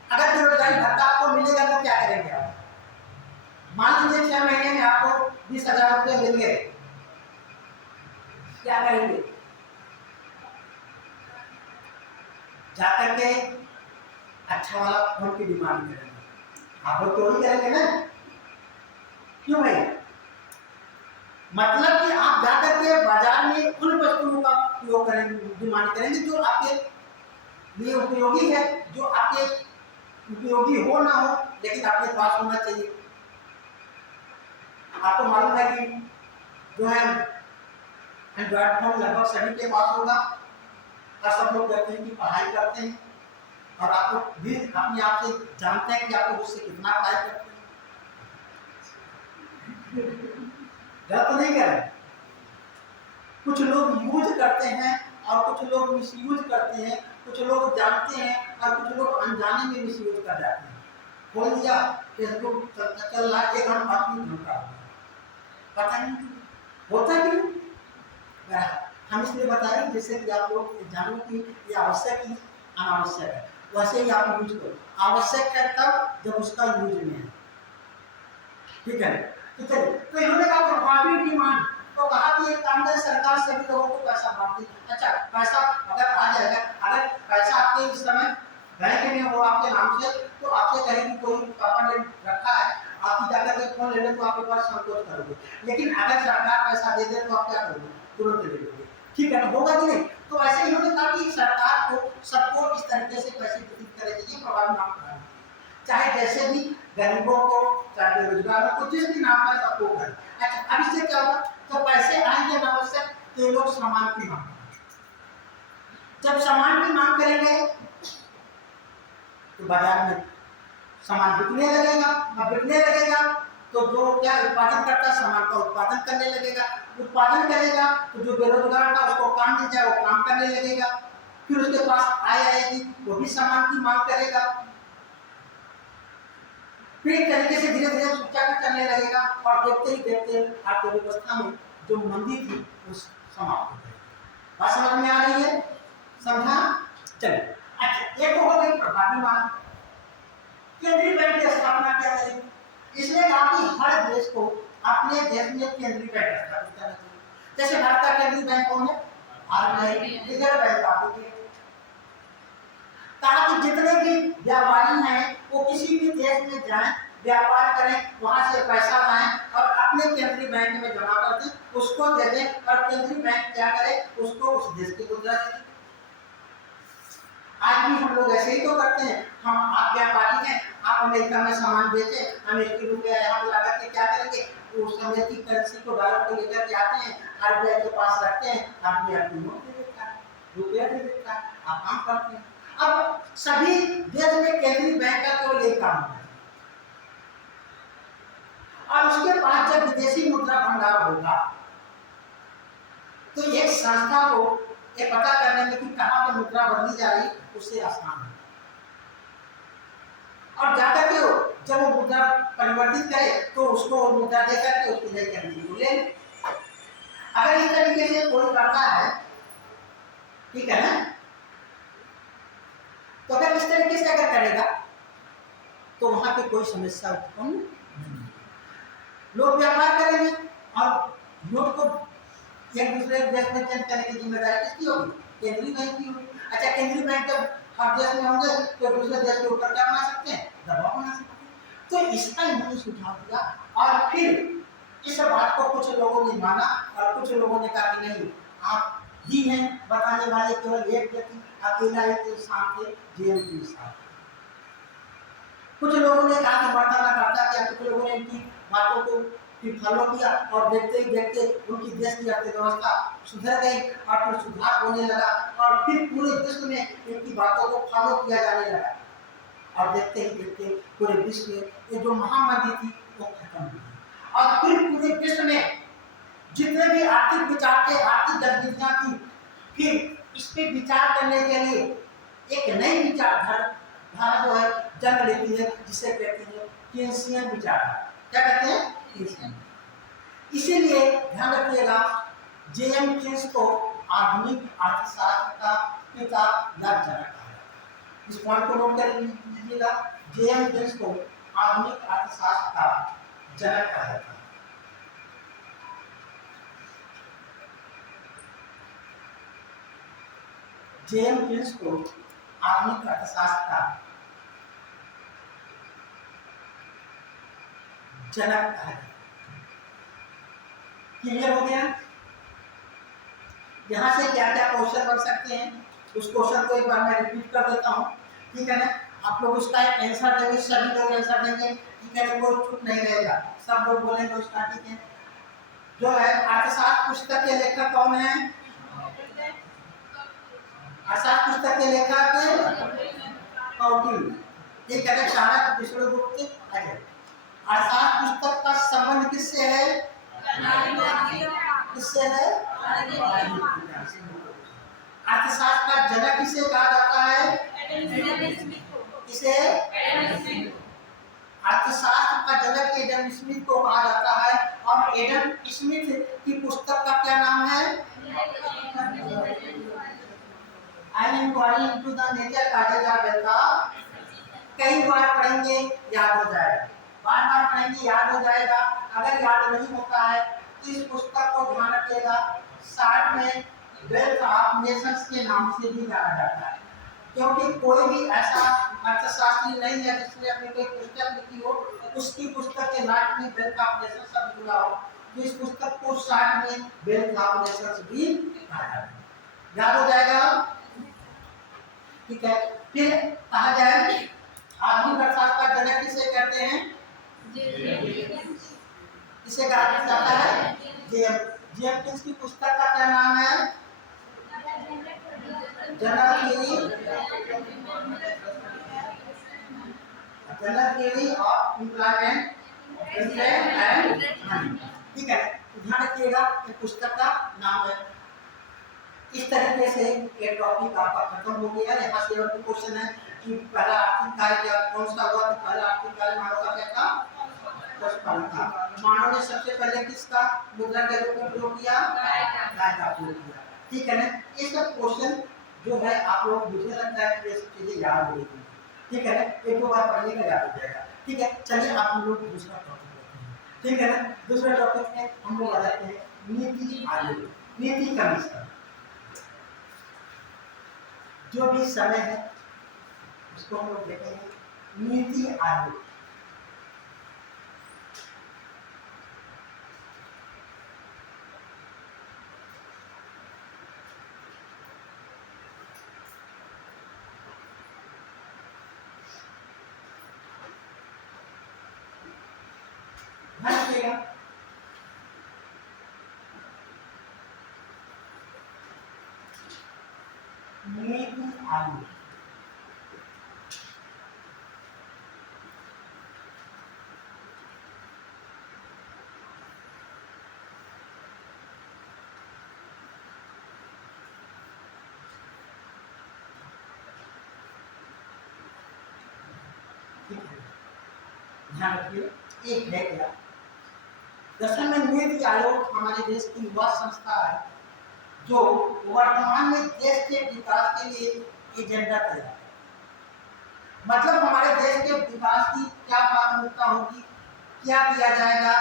अगर बेरोजगारी भत्ता आपको मिलेगा तो क्या करेंगे आप, मान लीजिए 6 महीने में आपको 20,000 रुपये मिल गए, क्या करेंगे, जाकर के अच्छा वाला फोन की डिमांड करेंगे। आप लोग चोरी करेंगे ना, क्यों भाई, मतलब कि आप जाकर के बाजार में उन वस्तुओं का उपयोग करेंगे, डिमांड करेंगे जो आपके लिए उपयोगी है, जो आपके उपयोगी हो ना हो लेकिन आपके पास होना चाहिए। आपको मालूम है कि जो है एंड्रॉइड फोन लगभग सभी के पास होगा, और सब लोग कहते हैं कि पढ़ाई करते हैं, और आप लोग भी अपने आप से जानते हैं कि आप लोग उससे कितना पढ़ाई करते हैं। गलत तो नहीं कह रहे, कुछ लोग यूज करते हैं और कुछ लोग मिसयूज करते हैं, कुछ लोग जानते हैं और कुछ लोग अनजाने में मिसयूज कर जाते हैं। खोल दिया फेसबुक चल रहा है, 1 घंटा पता नहीं होता क्यों। हम इसलिए बता रहे हैं जिससे कि आप लोग जानो कि ये आवश्यक ही अनावश्यक है। वैसे ही आप यूज करो, आवश्यक है तब जब उसका यूज में है, ठीक है। तो इन्होंने कहा प्रभावी डिमांड, तो कहा कि एक काम करें सरकार सभी लोगों को पैसा बांटती। अच्छा, पैसा अगर आ जाएगा, अगर पैसा आपके इस समय बैंक में हो आपके नाम से, तो आपसे कहेगी कोई पापा ने रखा है, आप जाकर के फोन ले लें तो आपके पास संतोष करोगे। लेकिन अगर सरकार पैसा दे दे तो आप क्या करोगे, तुरंत ले लोगे, ठीक है ना, होगा कि नहीं। तो ऐसे इन्होंने कहा कि सरकार को सबको इस तरीके से पैसे वितरित करे चाहिए, प्रभावी मांग बढ़ानी, चाहे जैसे भी गरीबों को, चाहे बेरोजगारों को, जिस भी नाम पर सबको करें। अच्छा, अब इससे क्या होगा, तो पैसे आएंगे अनावश्यक, तो लोग सामान की मांग, जब सामान की मांग करेंगे तो बाजार में सामान बिकने लगेगा, अब बिकने लगेगा तो जो क्या उत्पादन करता है सामान का उत्पादन करने लगेगा, उत्पादन करेगा तो जो बेरोजगार था उसको काम मिल जाए, वो काम करने लगेगा, फिर उसके पास आय आएगी, वो भी सामान की मांग करेगा, फिर एक तरीके से धीरे धीरे सूचांक चलने लगेगा और देखते ही देखते अर्थव्यवस्था में जो मंदी थी वो समाप्त हो गई। बात समझ में आ रही है? समझा? चलिए, अच्छा एक तो हो गई प्रभावी मांग। केंद्रीय बैंक की स्थापना क्या करेगी? इसने कहा कि हर देश को अपने देश में केंद्रीय बैंक स्थापित करना चाहिए। जैसे भारत का केंद्रीय बैंक कौन है? RBI, reserve bank of India. कहा कि जितने भी व्यापारी हैं वो किसी भी देश में जाएं, व्यापार करें, वहां से पैसा लाएं और अपने केंद्रीय बैंक में जमा कर दें, उसको दे दें और केंद्रीय बैंक क्या करे? उसको उस देश की मुद्रा दे दें। आज भी हम लोग ऐसे ही तो करते हैं। आप व्यापारी हैं, आप अमेरिका में सामान बेचें, अमेरिकी रुपया यहाँ लगा के क्या करेंगे? उस अमेरिकी करेंसी को डॉलर को लेकर के आते हैं, आरबीआई के पास रखते हैं, आरबीआई आपको नोट दे देता है, रुपया दे देता है, आप काम करते हैं। अब सभी देश में केंद्रीय बैंक का केवल एक काम है और उसके पास जब विदेशी मुद्रा भंडार होगा तो एक संस्था को ये पता करने में कि कहां पे मुद्रा बदली जा रही उससे आसान है और जाकर के जब वो मुद्रा परिवर्तित करे तो उसको मुद्रा दे करके उसकी नई करेंसी ले। अगर इस तरीके से कोई करता है, ठीक है ना, तो अगर इस तरीके से अगर करेगा तो वहां पे कोई समस्या उत्पन्न नहीं, लोग व्यापार करेंगे और नोट को एक दूसरे देश में चेंज करने की जिम्मेदारी किसकी होगी? केंद्रीय बैंक की होगी। अच्छा, केंद्रीय बैंक जब हर देश में होंगे तो दूसरे देश के ऊपर क्या बना सकते हैं? दबाव बना सकते हैं। तो इसका इन्होंने सुझाव दिया और फिर इस बात को कुछ लोगों ने माना और कुछ लोगों ने कहा कि नहीं, आप ही हैं बताने वाले, केवल एक व्यक्ति अकेला एक इंसान थे, जेएमपी साहब। कुछ लोगों ने कहा कि बढ़ता ना करता क्या, कुछ लोगों ने इनकी बातों को फॉलो किया और देखते ही देखते उनकी देश की अर्थव्यवस्था सुधर गई और फिर सुधार होने लगा और फिर पूरे विश्व में इनकी बातों को फॉलो किया जाने लगा और देखते ही देखते पूरे विश्व में ये जो महामारी थी वो खत्म हुई और फिर पूरे विश्व में जितने भी आर्थिक विचार के आर्थिक गतिविधियां थी, फिर इस पे विचार करने के लिए एक नई विचारधारा जो है जन्म लेती है, जिसे कहते हैं केन्सियन विचारधारा। क्या कहते हैं? केन्सियन। इसीलिए ध्यान रखिएगा, जेएम केन्स को आधुनिक अर्थशास्त्र का पिता लग जाता है। इस पॉइंट को नोट कर लीजिएगा, जेएम केन्स को आधुनिक अर्थशास्त्र का जनक कहा जाता है। जेएम केन्स को आधुनिक अर्थशास्त्र का जनक कहा जाता है। क्लियर हो गया? यहाँ से क्या क्या क्वेश्चन बन सकते हैं उस क्वेश्चन को एक बार मैं रिपीट कर देता हूँ, ठीक है ना? आप लोग उसका आंसर देंगे, सभी लोग आंसर देंगे, ठीक है? कोई चुप नहीं रहेगा, सब लोग बोलेंगे उसका, ठीक है? जो है अर्थशास्त्र पुस्तक के लेखक कौन है? अर्थशास्त्र पुस्तक के लेखक कौटिल्य, ठीक है ना? चाणक्य, विष्णुगुप्त, अजय। अर्थशास्त्र पुस्तक का संबंध किससे है? किससे है? अर्थशास्त्र का जनक किसे कहा जाता है? किसे? अर्थशास्त्र का जनक एडम स्मिथ को कहा जाता है और एडम स्मिथ की पुस्तक का क्या नाम है? An inquiry into the nature का। कई बार पढ़ेंगे याद हो जाएगा, बार बार पढ़ेंगे याद हो जाएगा। अगर याद नहीं होता है तो इस पुस्तक को ध्यान रखिएगा, साथ में वेल्थ ऑफ नेशंस के नाम से भी जाना जाता है, क्योंकि कोई भी ऐसा अर्थशास्त्री नहीं है जिसने अपनी कोई पुस्तक लिखी हो उसकी पुस्तक के लास्ट में वेल्थ ऑफ नेशंस शब्द जुड़ा हो, तो इस पुस्तक को साथ में वेल्थ ऑफ नेशंस भी कहा जाता है। याद हो जाएगा, ठीक है? फिर कहा जाए आधुनिक अर्थशास्त्र का जनक किसे कहते हैं? किसे कहा जाता है? जेएम केन्स की पुस्तक का क्या नाम है? General theory of employment and money, ठीक है? ध्यान रखिएगा ये पुस्तक का नाम है। इस तरीके से ये टॉपिक आपका खत्म हो गया। यहाँ से और क्वेश्चन है कि पहला आर्थिक कार्य क्या कौन सा हुआ, तो पहला आर्थिक कार्य मानव का क्या था, पशुपालन था। मानव ने सबसे पहले किसका मुद्रा के रूप में प्रयोग किया, गाय का प्रयोग किया। ठीक है ना, ये सब क्वेश्चन जो है आप लोग मुझे लगता है कि ये सब चीजें याद हो गई, ठीक है ना, एक दो बार पढ़ने का याद हो जाएगा। ठीक है, चलिए आप हम लोग दूसरा टॉपिक लेते हैं। ठीक है ना, दूसरा टॉपिक में हम लोग आ जाते हैं नीति आयोग, नीति कमीशन। जो भी समय है उसको हम लोग देखेंगे नीति आयोग। नीति आयोग ध्यान रखिए, एक है क्या, दरअसल में नीति आयोग हमारे देश की युवा संस्था है जो वर्तमान में देश के विकास के लिए एजेंडा तैयार है। मतलब हमारे देश के विकास की क्या प्राथमिकता होगी, क्या किया जाएगा,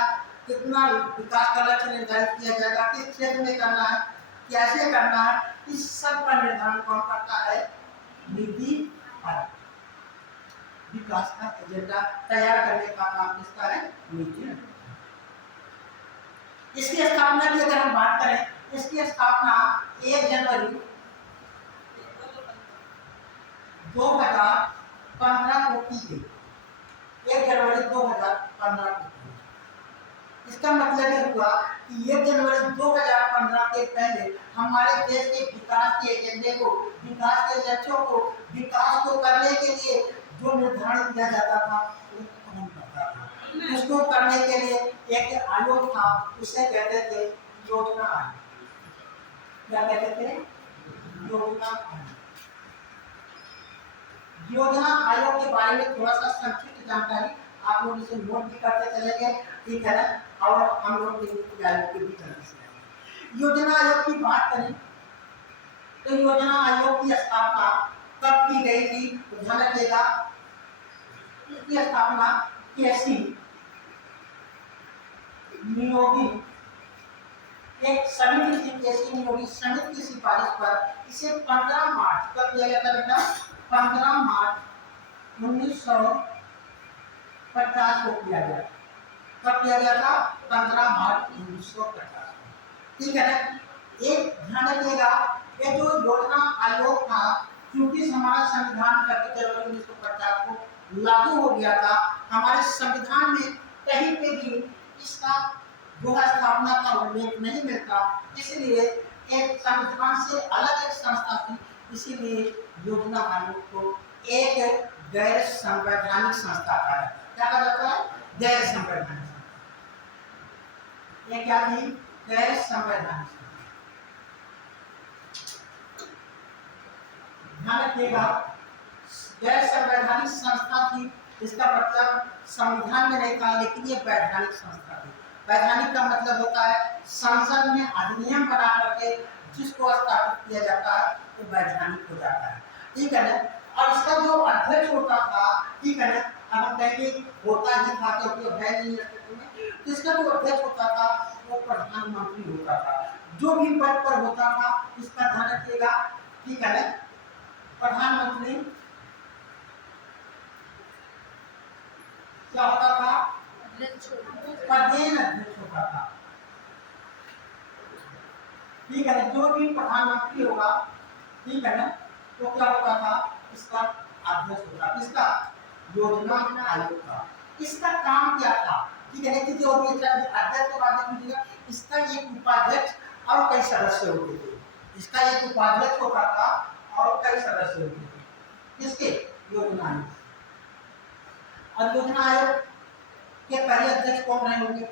कितना विकास का लक्ष्य निर्धारित किया जाएगा, किस क्षेत्र में करना है, कैसे करना है, इस सब का निर्धारण कौन करता है, नीति आयोग। विकास का एजेंडा तैयार करने का काम किसका है, नीति आयोग। इसकी स्थापना की अगर हम बात करें, इसकी स्थापना 1 जनवरी 2015 को की गई। 1 जनवरी 2015 को की गई। इसका मतलब ये हुआ कि 1 जनवरी 2015 के पहले हमारे देश के विकास के एजेंडे को, विकास के लक्ष्यों को, विकास को करने के लिए जो निर्धारण किया जाता था वो कौन करता था। उसको करने के लिए एक आयोग था, उसे कहते थे योजना आयोग। क्या कहते थे, योजना आयोग। योजना आयोग के बारे में थोड़ा सा संक्षिप्त जानकारी आप लोग इसे नोट भी करते चलेंगे, ठीक है ना, और हम लोग नीति आयोग की भी जल्दी से। योजना आयोग की बात करें तो योजना आयोग की स्थापना कब की गई थी, तो ध्यान रखिएगा, इसकी स्थापना कैसी नियोगी एक समिति थी, कैसी नियोगी समिति की सिफारिश पर इसे 15 मार्च कब किया गया था बेटा, 15 मार्च 1950 को किया गया। कब किया गया था, 15 मार्च 1950 को। ठीक है ना, एक ध्यान रखिएगा, ये जो योजना आयोग था, क्योंकि हमारा संविधान 26 जनवरी 1950 को लागू हो गया था, हमारे संविधान में कहीं पे भी इसका जो है स्थापना का उल्लेख नहीं मिलता, इसलिए एक संविधान से अलग एक संस्था थी, इसीलिए योजना आयोग को एक गैर संवैधानिक संस्था कहा जाता है। क्या कहा जाता है, गैर संवैधानिक संस्था। ये क्या थी, गैर संवैधानिक संस्था। ध्यान रखिएगा, गैर संवैधानिक संस्था थी, इसका मतलब संविधान में नहीं था, लेकिन ये वैधानिक संस्था थी। वैधानिक का मतलब होता है संसद में अधिनियम बना करके जिसको स्थापित किया जाता है वो वैधानिक हो जाता है। ठीक है ना, और इसका जो अध्यक्ष होता था, ठीक है ना, हम कहेंगे होता ही था क्योंकि है नहीं है, तो इसका जो अध्यक्ष होता था वो प्रधानमंत्री होता था। जो भी पद पर होता था इसका ध्यान रखिएगा, ठीक है ना, प्रधानमंत्री क्या होता था, पदेन अध्यक्ष होता था। ठीक है ना, जो भी प्रधानमंत्री होगा, ठीक है ना, तो क्या होता था, इसका अध्यक्ष होता, इसका योजना आयोग का। इसका काम क्या था, ठीक है ना, कि जो भी अध्यक्ष के बाद देखिएगा, इसका एक उपाध्यक्ष और कई सदस्य होते थे। इसका एक उपाध्यक्ष होता था और कई सदस्य होते थे, किसके, योजना आयोग। और योजना आयोग के पहले अध्यक्ष कौन रहे होंगे,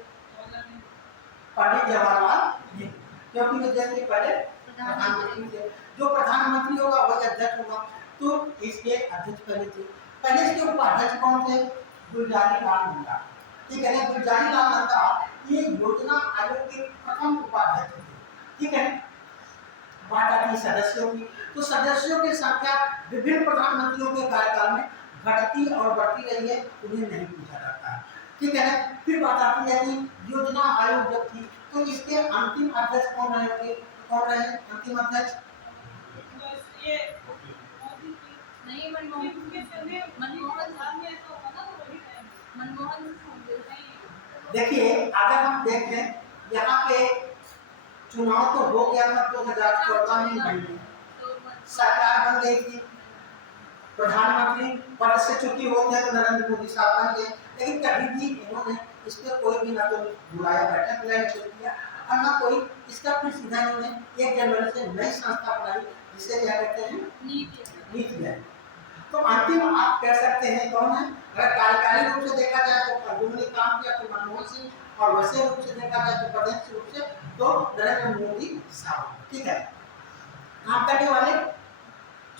पंडित जवाहरलाल नेहरू, क्योंकि वो देश के पहले प्रधानमंत्री थे। जो प्रधानमंत्री होगा वही अध्यक्ष होगा। तो इसके अध्यक्ष पहले इसके उपाध्यक्ष कौन थे? गुलजारी लाल नंदा। ठीक है ना, गुलजारी लाल नंदा ये योजना आयोग के प्रथम उपाध्यक्ष थे। ठीक है, बात आती है सदस्यों की, तो सदस्यों की संख्या विभिन्न प्रधानमंत्रियों के कार्यकाल में घटती और बढ़ती रही है, उन्हें नहीं पूछा जाता है। ठीक है ना, फिर बात आती है कि योजना आयोग जब थी तो इसके अंतिम अध्यक्ष कौन रहे? अंतिम अध्यक्ष? देखिए, अगर हम देखें यहाँ पे चुनाव तो हो गया था 2014 में, सरकार बन गई थी, प्रधानमंत्री पद से चुकी होते हैं तो नरेंद्र मोदी साहब बन गए, लेकिन कभी भी इन्होंने इस पर कोई भी ना तो बुलाया, बैठक बुलाया किया और ना कोई इसका फिर सीधा इन्होंने 1 जनवरी से नई संस्था बनाई जिसे क्या कहते हैं? नीति आयोग। तो अंतिम आप कह सकते हैं कौन है? अगर कार्यकारी रूप से देखा जाए तो उन्होंने काम किया तो मनमोहन सिंह, और वैसे रूप से देखा जाए तो प्रत्यक्ष रूप से तो नरेंद्र मोदी साहब। ठीक है, काम करने वाले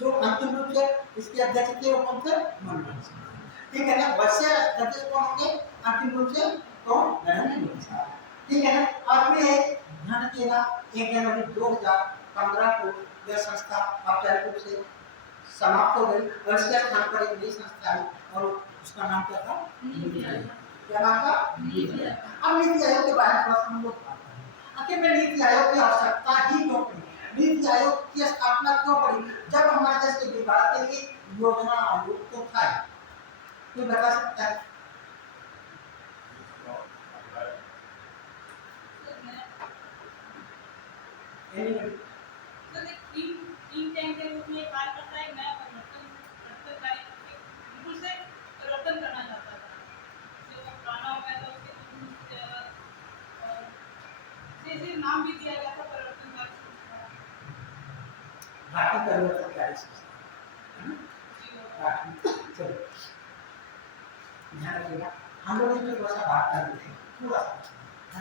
जो अंतिम रूप से इसके अध्यक्ष थे वो कौन थे? मनमोहन सिंह। ठीक है ना, वैसे अध्यक्ष कौन होंगे अंतिम रूप से? तो नरेंद्र मोदी साहब। ठीक है ना, और फिर ध्यान रखिएगा 1 जनवरी 2015 को यह संस्था औपचारिक रूप से समाप्त हो गई और इसके स्थान पर एक नई संस्था आई और उसका नाम क्या था? नीति आयोग। क्या नाम था? नीति आयोग। अब नीति आयोग के बारे में थोड़ा हम लोग बात करें। आखिर में नीति आयोग की आवश्यकता ही क्यों पड़ी? नीति आयोग की स्थापना क्यों पड़ी जब हमारे देश के विकास के लिए योजना आयोग तो था? कोई बता सकता है? नाम भी दिया गया था परिवर्तनकारी चलो ध्यान रखिएगा, हम लोग इसमें थोड़ा सा बात कर रहे थे पूरा सा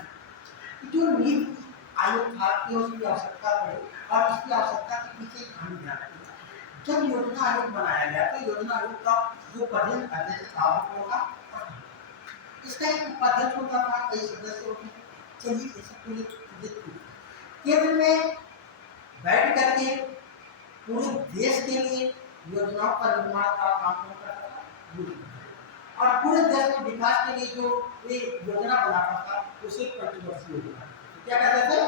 जो नीति आयोग था कि उसकी आवश्यकता पड़ी और इसकी आवश्यकता के पीछे हम ध्यान रखिएगा। जब योजना आयोग बनाया गया तो योजना आयोग का जो प्रधान अध्यक्ष था वो होगा, इसका एक उपाध्यक्ष होता था, कई सदस्य होते थे। चलिए ऐसा पूरी केंद्र में बैठ करके पूरे देश के लिए योजनाओं का निर्माण का काम कौन करता था? और पूरे देश के विकास के लिए जो ये योजना बनाता था उसे पंचवर्षीय योजना क्या कहते थे?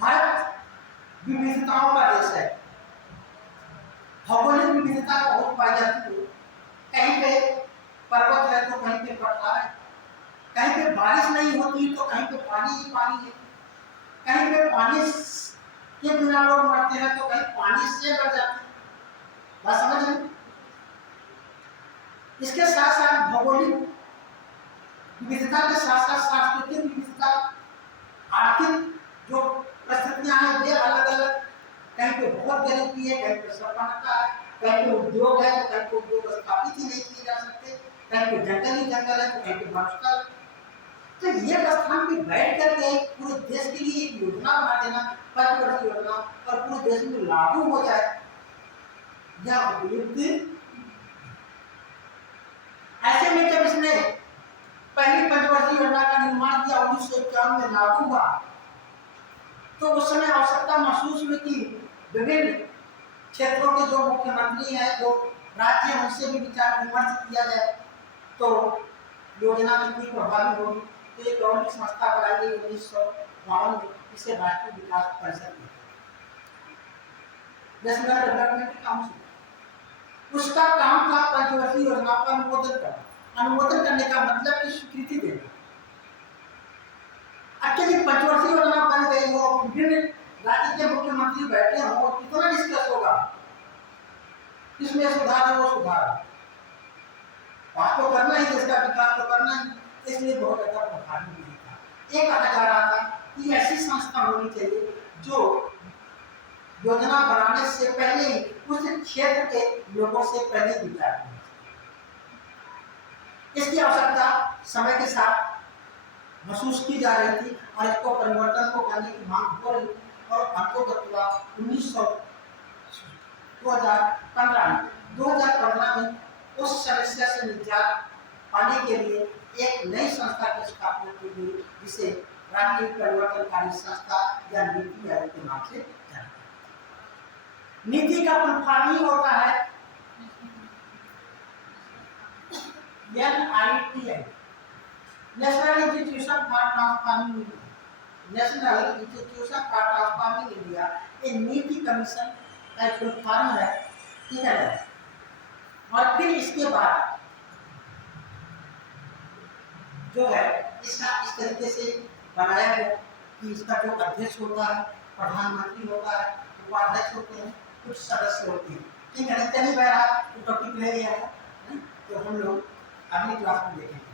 भारत विविधताओं का देश है, भौगोलिक विविधता बहुत पाई जाती है। कहीं पे पर्वत है तो कहीं पे पठार है, कहीं पे बारिश नहीं होती तो कहीं पे पानी ही पानी है, कहीं पे पानी के बिना लोग मरते हैं तो कहीं पानी से मर जाते हैं। बात समझ रहे? इसके साथ साथ भौगोलिक विविधता के साथ साथ सांस्कृतिक विविधता, आर्थिक जो परिस्थितियां हैं ये अलग अलग, कहीं पे बहुत गरीबी है, कहीं पे संपन्नता है, कहीं पे उद्योग है तो कहीं पे उद्योग स्थापित ही नहीं किए जा सकते, कहीं पे जंगल ही जंगल है तो कहीं पे मरुस्थल। तो ये स्थान पे बैठ करके पूरे देश के लिए एक योजना बना देना, पंचवर्षीय योजना, और पूरे देश में लागू हो जाए, यह उपयुक्त। ऐसे में जब इसने पहली पंचवर्षीय योजना का निर्माण किया 1951 में लागू हुआ तो उस समय आवश्यकता महसूस हुई कि विभिन्न क्षेत्रों के जो मुख्यमंत्री हैं, जो राज्य हैं, उनसे भी विचार विमर्श किया जाए तो योजना कितनी प्रभावी होगी। तो एक गवर्नमेंट संस्था बनाई गई 1952 में, इसे राष्ट्रीय विकास परिषद नेशनल डेवलपमेंट काउंसिल। उसका काम था पंचवर्षीय योजनाओं का अनुमोदन करना। अनुमोदन करने का मतलब कि स्वीकृति देना। एक्चुअली पंचवर्षीय योजना बन गई हो, विभिन्न राज्य के मुख्यमंत्री बैठे हो, कितना डिस्कस होगा, इसमें सुधार है वो सुधार है, बात तो करना ही, इसका विकास तो करना ही, इसलिए बहुत ज्यादा प्रभावी नहीं था। ये कहा जा रहा था कि ऐसी संस्था होनी चाहिए जो योजना बनाने से पहले ही उस क्षेत्र के लोगों से पहले विचार करें। इसकी आवश्यकता समय के साथ महसूस की जा रही थी और इसको परिवर्तन को करने की मांग हो रही थी और अंततः 1900 2015 में 2015 में उस समस्या से निजात पाने के लिए एक नई संस्था की स्थापना की गई जिसे राष्ट्रीय परिवर्तनकारी संस्था या नीति आयोग के नाम से जाना जाता है। नीति का फुल ही होता है NITI, national institution for transforming India. ये नीति कमीशन का एक फुल फॉर्म है, ठीक है। और फिर इसके बाद जो है इसका इस तरीके से बनाया गया कि इसका जो अध्यक्ष होता है, प्रधानमंत्री होता है, उपाध्यक्ष होते हैं, कुछ सदस्य होते हैं, ठीक है। चलिए भाई आप टॉपिक ले गया है तो हम लोग अगली क्लास में देखेंगे।